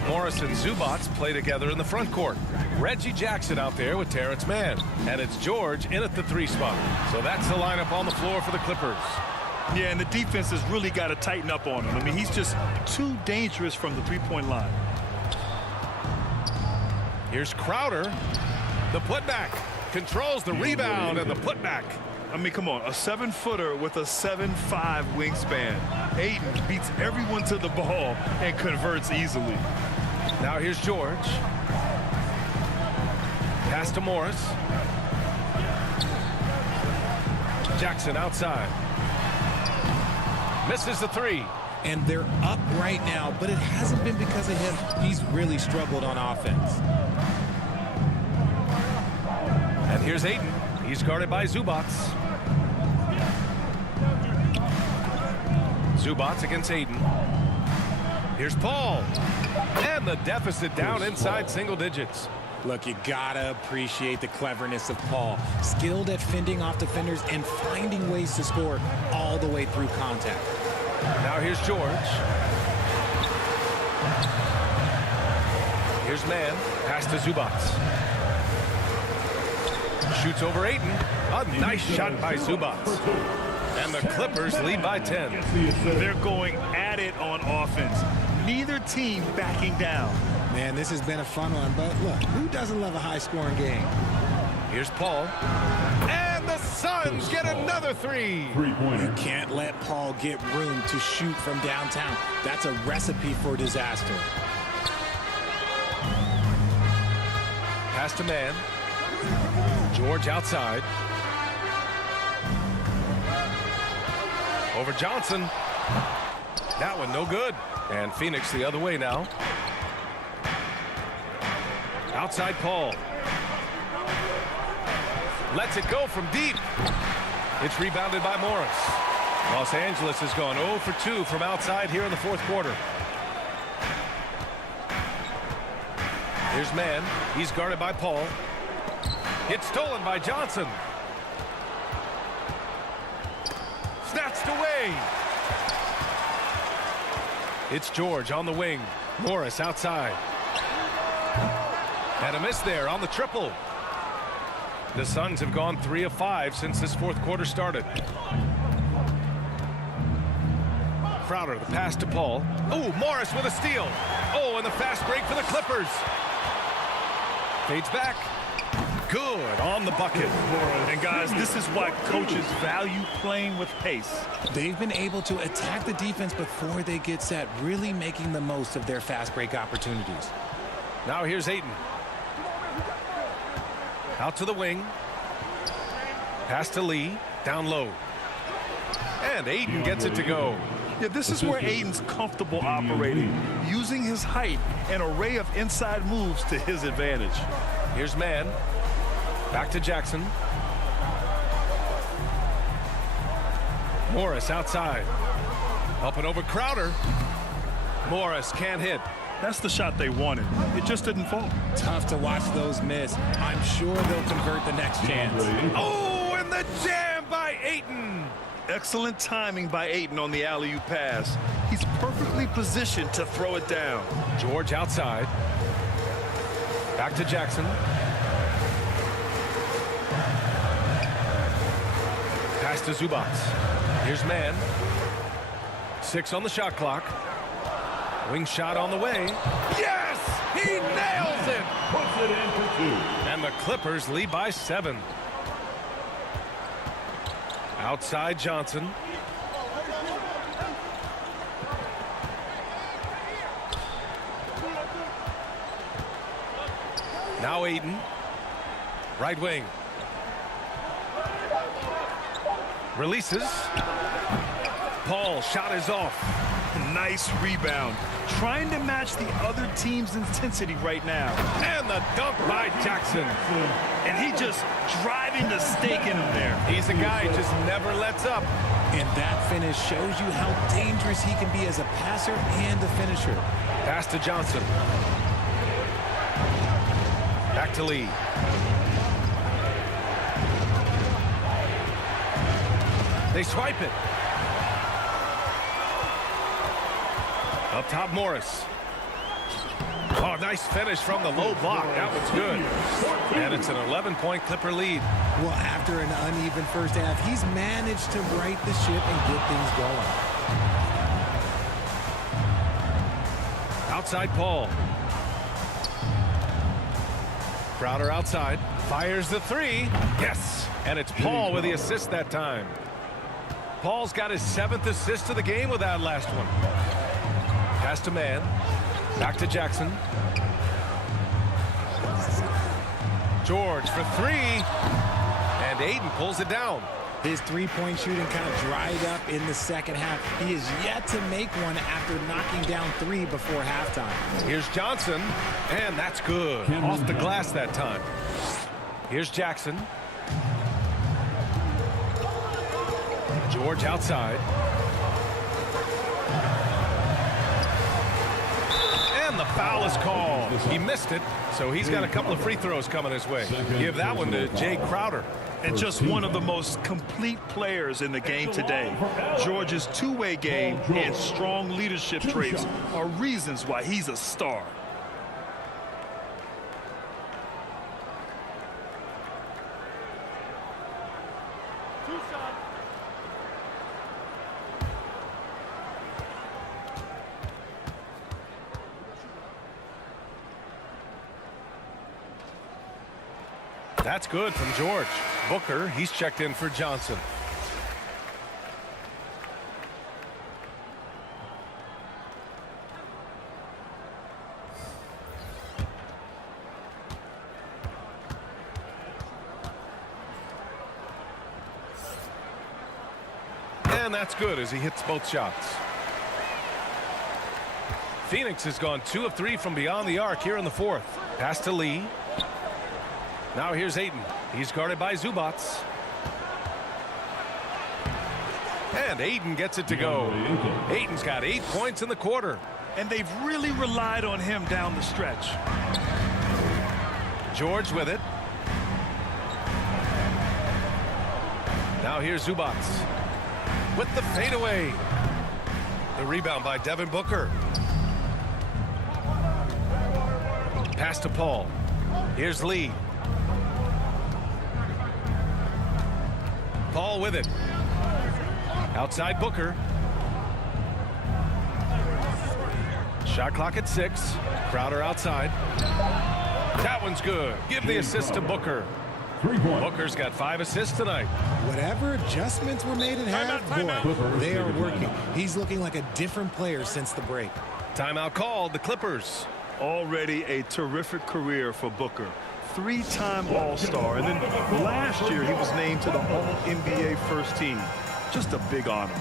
Morris and Zubats play together in the front court. Reggie Jackson out there with Terrence Mann. And it's George in at the 3 spot. So that's the lineup on the floor for the Clippers. Yeah, and the defense has really got to tighten up on him. I mean, he's just too dangerous from the three-point line. Here's Crowder. The putback. Controls the rebound and the putback. I mean, come on, a 7-footer with a 7'5" wingspan. Ayton beats everyone to the ball and converts easily. Now here's George. Pass to Morris. Jackson outside. Misses the 3. And they're up right now, but it hasn't been because of him. He's really struggled on offense. And here's Ayton. He's guarded by Zubats. Zubats against Ayton. Here's Paul. And the deficit down inside single digits. Look, you gotta appreciate the cleverness of Paul. Skilled at fending off defenders and finding ways to score all the way through contact. Now here's George. Here's Mann. Pass to Zubats. Shoots over Ayton. A nice shot by Zubats. And the Clippers lead by 10. They're going at it on offense. Neither team backing down. Man, this has been a fun one, but look, who doesn't love a high-scoring game? Here's Paul. And the Suns get another 3. You can't let Paul get room to shoot from downtown. That's a recipe for disaster. Pass to Mann. George outside. Over Johnson. That one no good. And Phoenix the other way now. Outside Paul. Lets it go from deep. It's rebounded by Morris. Los Angeles has gone 0 for 2 from outside here in the fourth quarter. Here's Mann. He's guarded by Paul. It's stolen by Johnson. Snatched away. It's George on the wing. Morris outside. And a miss there on the triple. The Suns have gone 3 of 5 since this fourth quarter started. Crowder, the pass to Paul. Oh, Morris with a steal. Oh, and the fast break for the Clippers. Fades back. Good on the bucket. And guys, this is why coaches value playing with pace. They've been able to attack the defense before they get set, really making the most of their fast break opportunities. Now here's Ayton. Out to the wing. Pass to Lee. Down low. And Ayton gets it to go. Yeah, this is where Ayton's comfortable operating, using his height and array of inside moves to his advantage. Here's Mann. Back to Jackson. Morris outside. Up and over Crowder. Morris can't hit. That's the shot they wanted. It just didn't fall. Tough to watch those miss. I'm sure they'll convert the next chance. Oh, and the jam by Ayton. Excellent timing by Ayton on the alley-oop pass. He's perfectly positioned to throw it down. George outside. Back to Jackson. Pass to Zubats. Here's man. 6 on the shot clock. Wing shot on the way. Yes! He nails it! Puts it in for 2. And the Clippers lead by 7. Outside Johnson. Now Ayton. Right wing. Releases. Paul, shot is off. Nice rebound. Trying to match the other team's intensity right now. And the dunk by Jackson. And he just driving the stake in him there. He's a guy who just never lets up. And that finish shows you how dangerous he can be as a passer and a finisher. Pass to Johnson. Back to Lee. They swipe it. Up top, Morris. Oh, nice finish from the low block. That was good. And it's an 11-point Clipper lead. Well, after an uneven first half, he's managed to right the ship and get things going. Outside Paul. Crowder outside. Fires the 3. Yes. And it's Paul with the assist that time. Paul's got his 7th assist of the game with that last one. Pass to man. Back to Jackson. George for 3. And Ayton pulls it down. His three-point shooting kind of dried up in the second half. He is yet to make one after knocking down 3 before halftime. Here's Johnson. And that's good. Off the glass that time. Here's Jackson. George outside. And the foul is called. He missed it, so he's got a couple of free throws coming his way. Give that one to Jay Crowder. And just one of the most complete players in the game today. George's two-way game and strong leadership traits are reasons why he's a star. That's good from George. Booker, he's checked in for Johnson. And that's good as he hits both shots. Phoenix has gone 2 of 3 from beyond the arc here in the 4th. Pass to Lee. Now here's Ayton. He's guarded by Zubats. And Ayton gets it to go. Ayton's got 8 points in the quarter. And they've really relied on him down the stretch. George with it. Now here's Zubats. With the fadeaway. The rebound by Devin Booker. Pass to Paul. Here's Lee. Paul with it. Outside Booker. Shot clock at 6. Crowder outside. That one's good. Give the assist to Booker. 3 points. Booker's got 5 assists tonight. Whatever adjustments were made at half, boy, they are working. He's looking like a different player since the break. Timeout called. The Clippers. Already a terrific career for Booker. 3-time All-Star, and then last year he was named to the All-NBA first team. Just a big honor.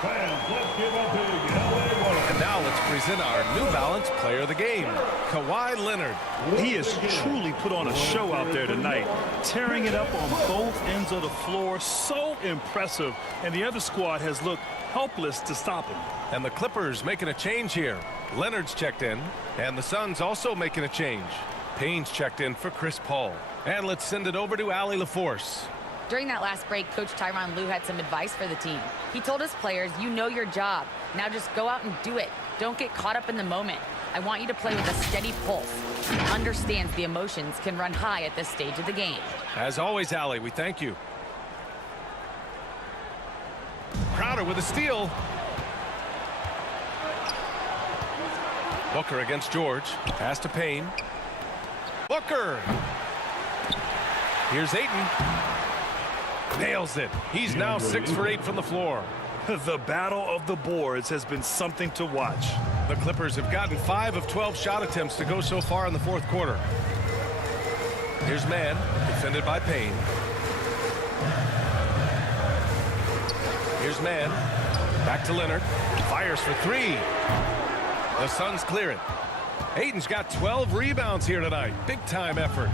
Fans, let's give a big LA And now let's present our New Balance Player of the Game, Kawhi Leonard. He has truly put on a show out there tonight, tearing it up on both ends of the floor. So impressive, and the other squad has looked helpless to stop him. And the Clippers making a change here. Leonard's checked in, and the Suns also making a change. Payne's checked in for Chris Paul. And let's send it over to Allie LaForce. During that last break, Coach Tyronn Lue had some advice for the team. He told his players, you know your job. Now just go out and do it. Don't get caught up in the moment. I want you to play with a steady pulse. He understands the emotions can run high at this stage of the game. As always, Allie, we thank you. Crowder with a steal. Booker against George. Pass to Payne. Booker. Here's Ayton. Nails it. He's now 6 for 8 from the floor. The battle of the boards has been something to watch. The Clippers have gotten 5 of 12 shot attempts to go so far in the fourth quarter. Here's Mann, defended by Payne. Here's Mann. Back to Leonard. Fires for 3. The Suns clear it. Ayton's got 12 rebounds here tonight. Big time effort.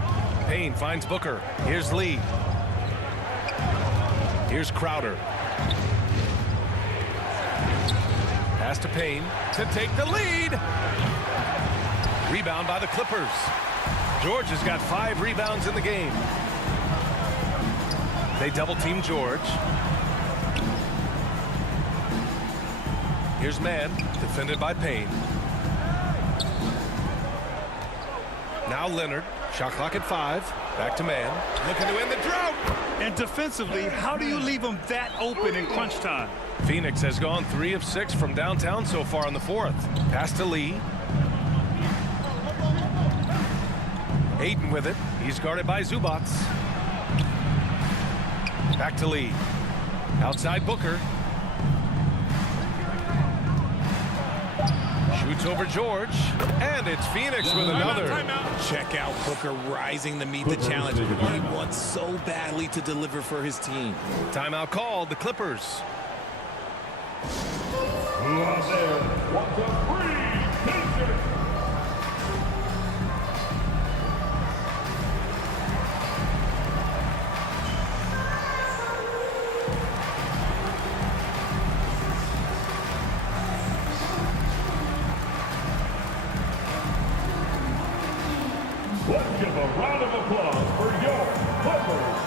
Payne finds Booker. Here's Lee. Here's Crowder. Pass to Payne to take the lead. Rebound by the Clippers. George has got 5 rebounds in the game. They double team George. Here's Mann, defended by Payne. Now Leonard, shot clock at 5. Back to Mann, looking to end the drought. And defensively, how do you leave them that open in crunch time? Phoenix has gone 3 of 6 from downtown so far in the fourth. Pass to Lee. Ayton with it. He's guarded by Zubats. Back to Lee. Outside Booker. Shoots over George. And it's Phoenix with another. Check out Booker rising to meet the challenge. He wants so badly to deliver for his team. Timeout called, the Clippers. Who out there wants a free t-shirt? Let's give a round of applause for your Clippers.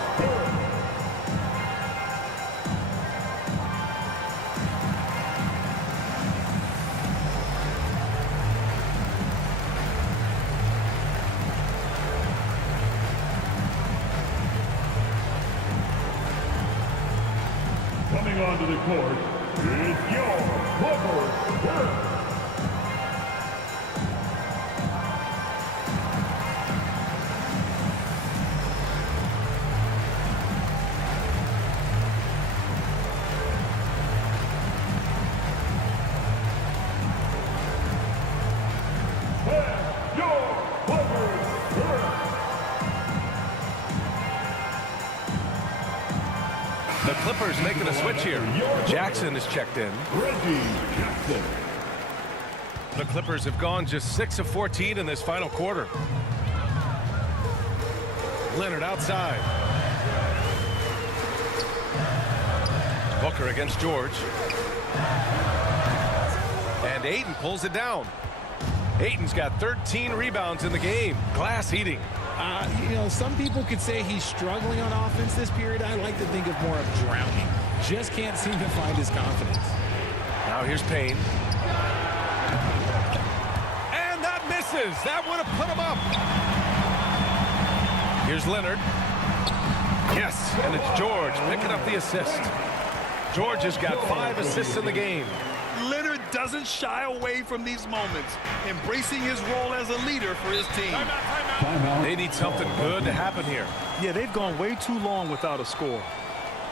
Coming onto the court is your Clippers. The Clippers making a switch here. Jackson is checked in. Reggie Jackson. The Clippers have gone just 6 of 14 in this final quarter. Leonard outside. Booker against George. And Ayton pulls it down. Ayton's got 13 rebounds in the game. Glass heating. You know, some people could say he's struggling on offense this period. I like to think of more of drowning. Just can't seem to find his confidence. Now here's Payne. And that misses. That would have put him up. Here's Leonard. Yes, and it's George picking up the assist. George has got 5 assists in the game. Leonard doesn't shy away from these moments, embracing his role as a leader for his team. Timeout. They need something good to happen here. Yeah, they've gone way too long without a score.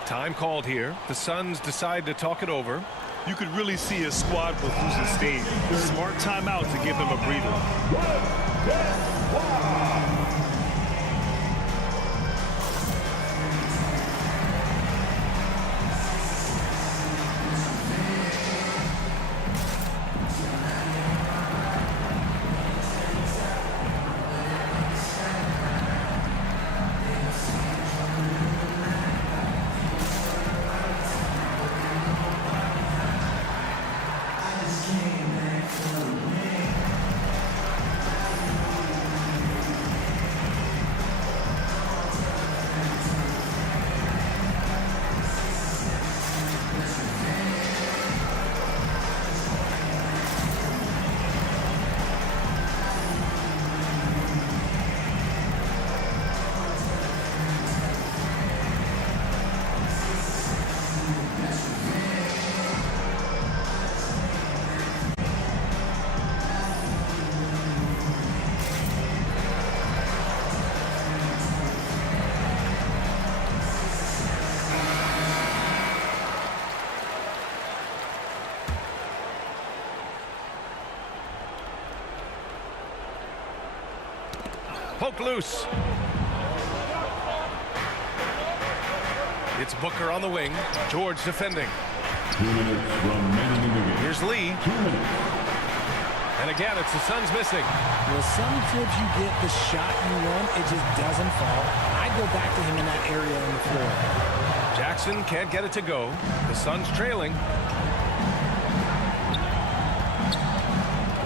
Time called here. The Suns decide to talk it over. You could really see his squad was losing steam. Smart timeout to give them a breather. Poke loose. It's Booker on the wing. George defending. 2 minutes remaining in the game. Here's Lee. 2 minutes. And again, it's the Suns missing. Well, some trips you get the shot you want, it just doesn't fall. I'd go back to him in that area on the floor. Jackson can't get it to go. The Suns trailing.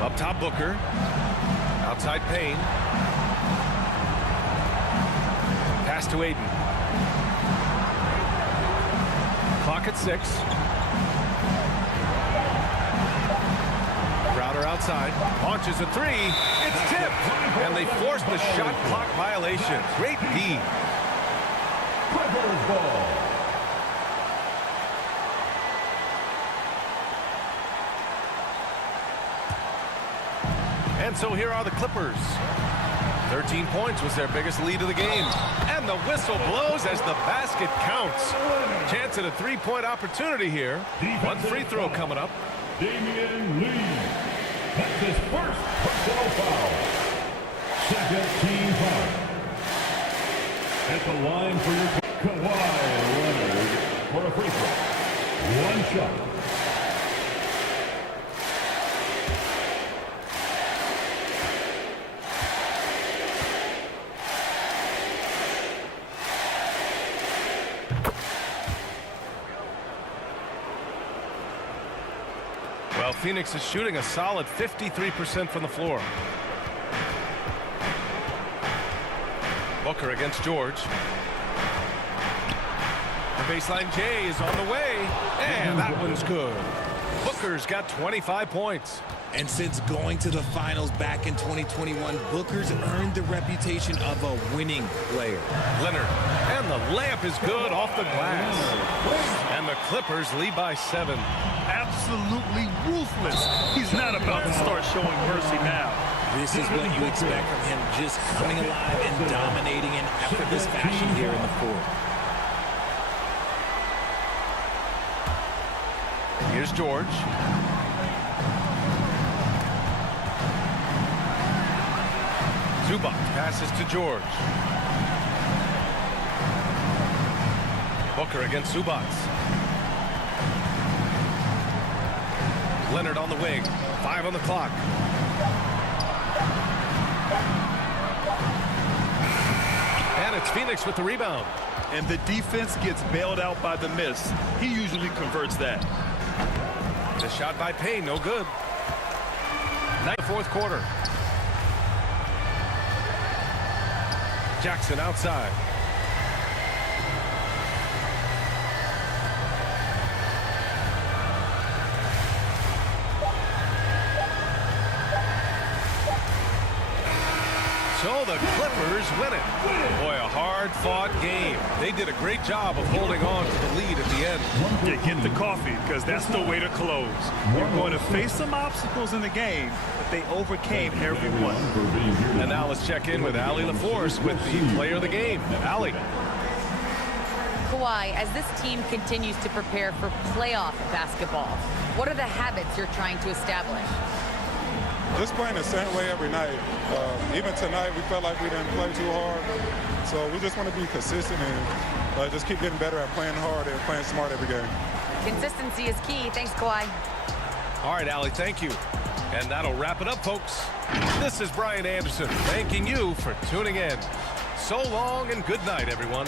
Up top, Booker. Outside, Payne. Pass to Aiden. Clock at 6. Crowder outside. Launches a 3. It's tipped. And they force the shot clock violation. Great D. Clippers ball. And so here are the Clippers. 13 points was their biggest lead of the game. And the whistle blows as the basket counts. Chance at a three-point opportunity here. One free throw coming up. Damian Lee. That's his first personal foul. Second team foul. At the line for your Kawhi Leonard for a free throw. One shot. Well, Phoenix is shooting a solid 53% from the floor. Booker against George. The baseline J is on the way. And that one's good. Booker's got 25 points. And since going to the finals back in 2021, Booker's earned the reputation of a winning player. Leonard. And the layup is good off the glass. And the Clippers lead by 7. Absolutely ruthless. He's not about to start showing mercy now. This is what you expect from him, just coming alive and dominating in effortless fashion here in the fourth. Here's George. Zubac passes to George. Booker against Zubac. Leonard on the wing. 5 on the clock. And it's Phoenix with the rebound. And the defense gets bailed out by the miss. He usually converts that. The shot by Payne, no good. Night fourth quarter. Jackson outside. So the Clippers win it. Boy, a hard-fought game. They did a great job of holding on to the lead at the end. Yeah, get the coffee, because that's the way to close. You're going to face some obstacles in the game, but they overcame every one. And now let's check in with Allie LaForce with the player of the game. Allie. Kawhi, as this team continues to prepare for playoff basketball, what are the habits you're trying to establish? Just playing the same way every night. Even tonight, we felt like we didn't play too hard. So we just want to be consistent and just keep getting better at playing hard and playing smart every game. Consistency is key. Thanks, Kawhi. All right, Allie, thank you. And that'll wrap it up, folks. This is Brian Anderson thanking you for tuning in. So long and good night, everyone.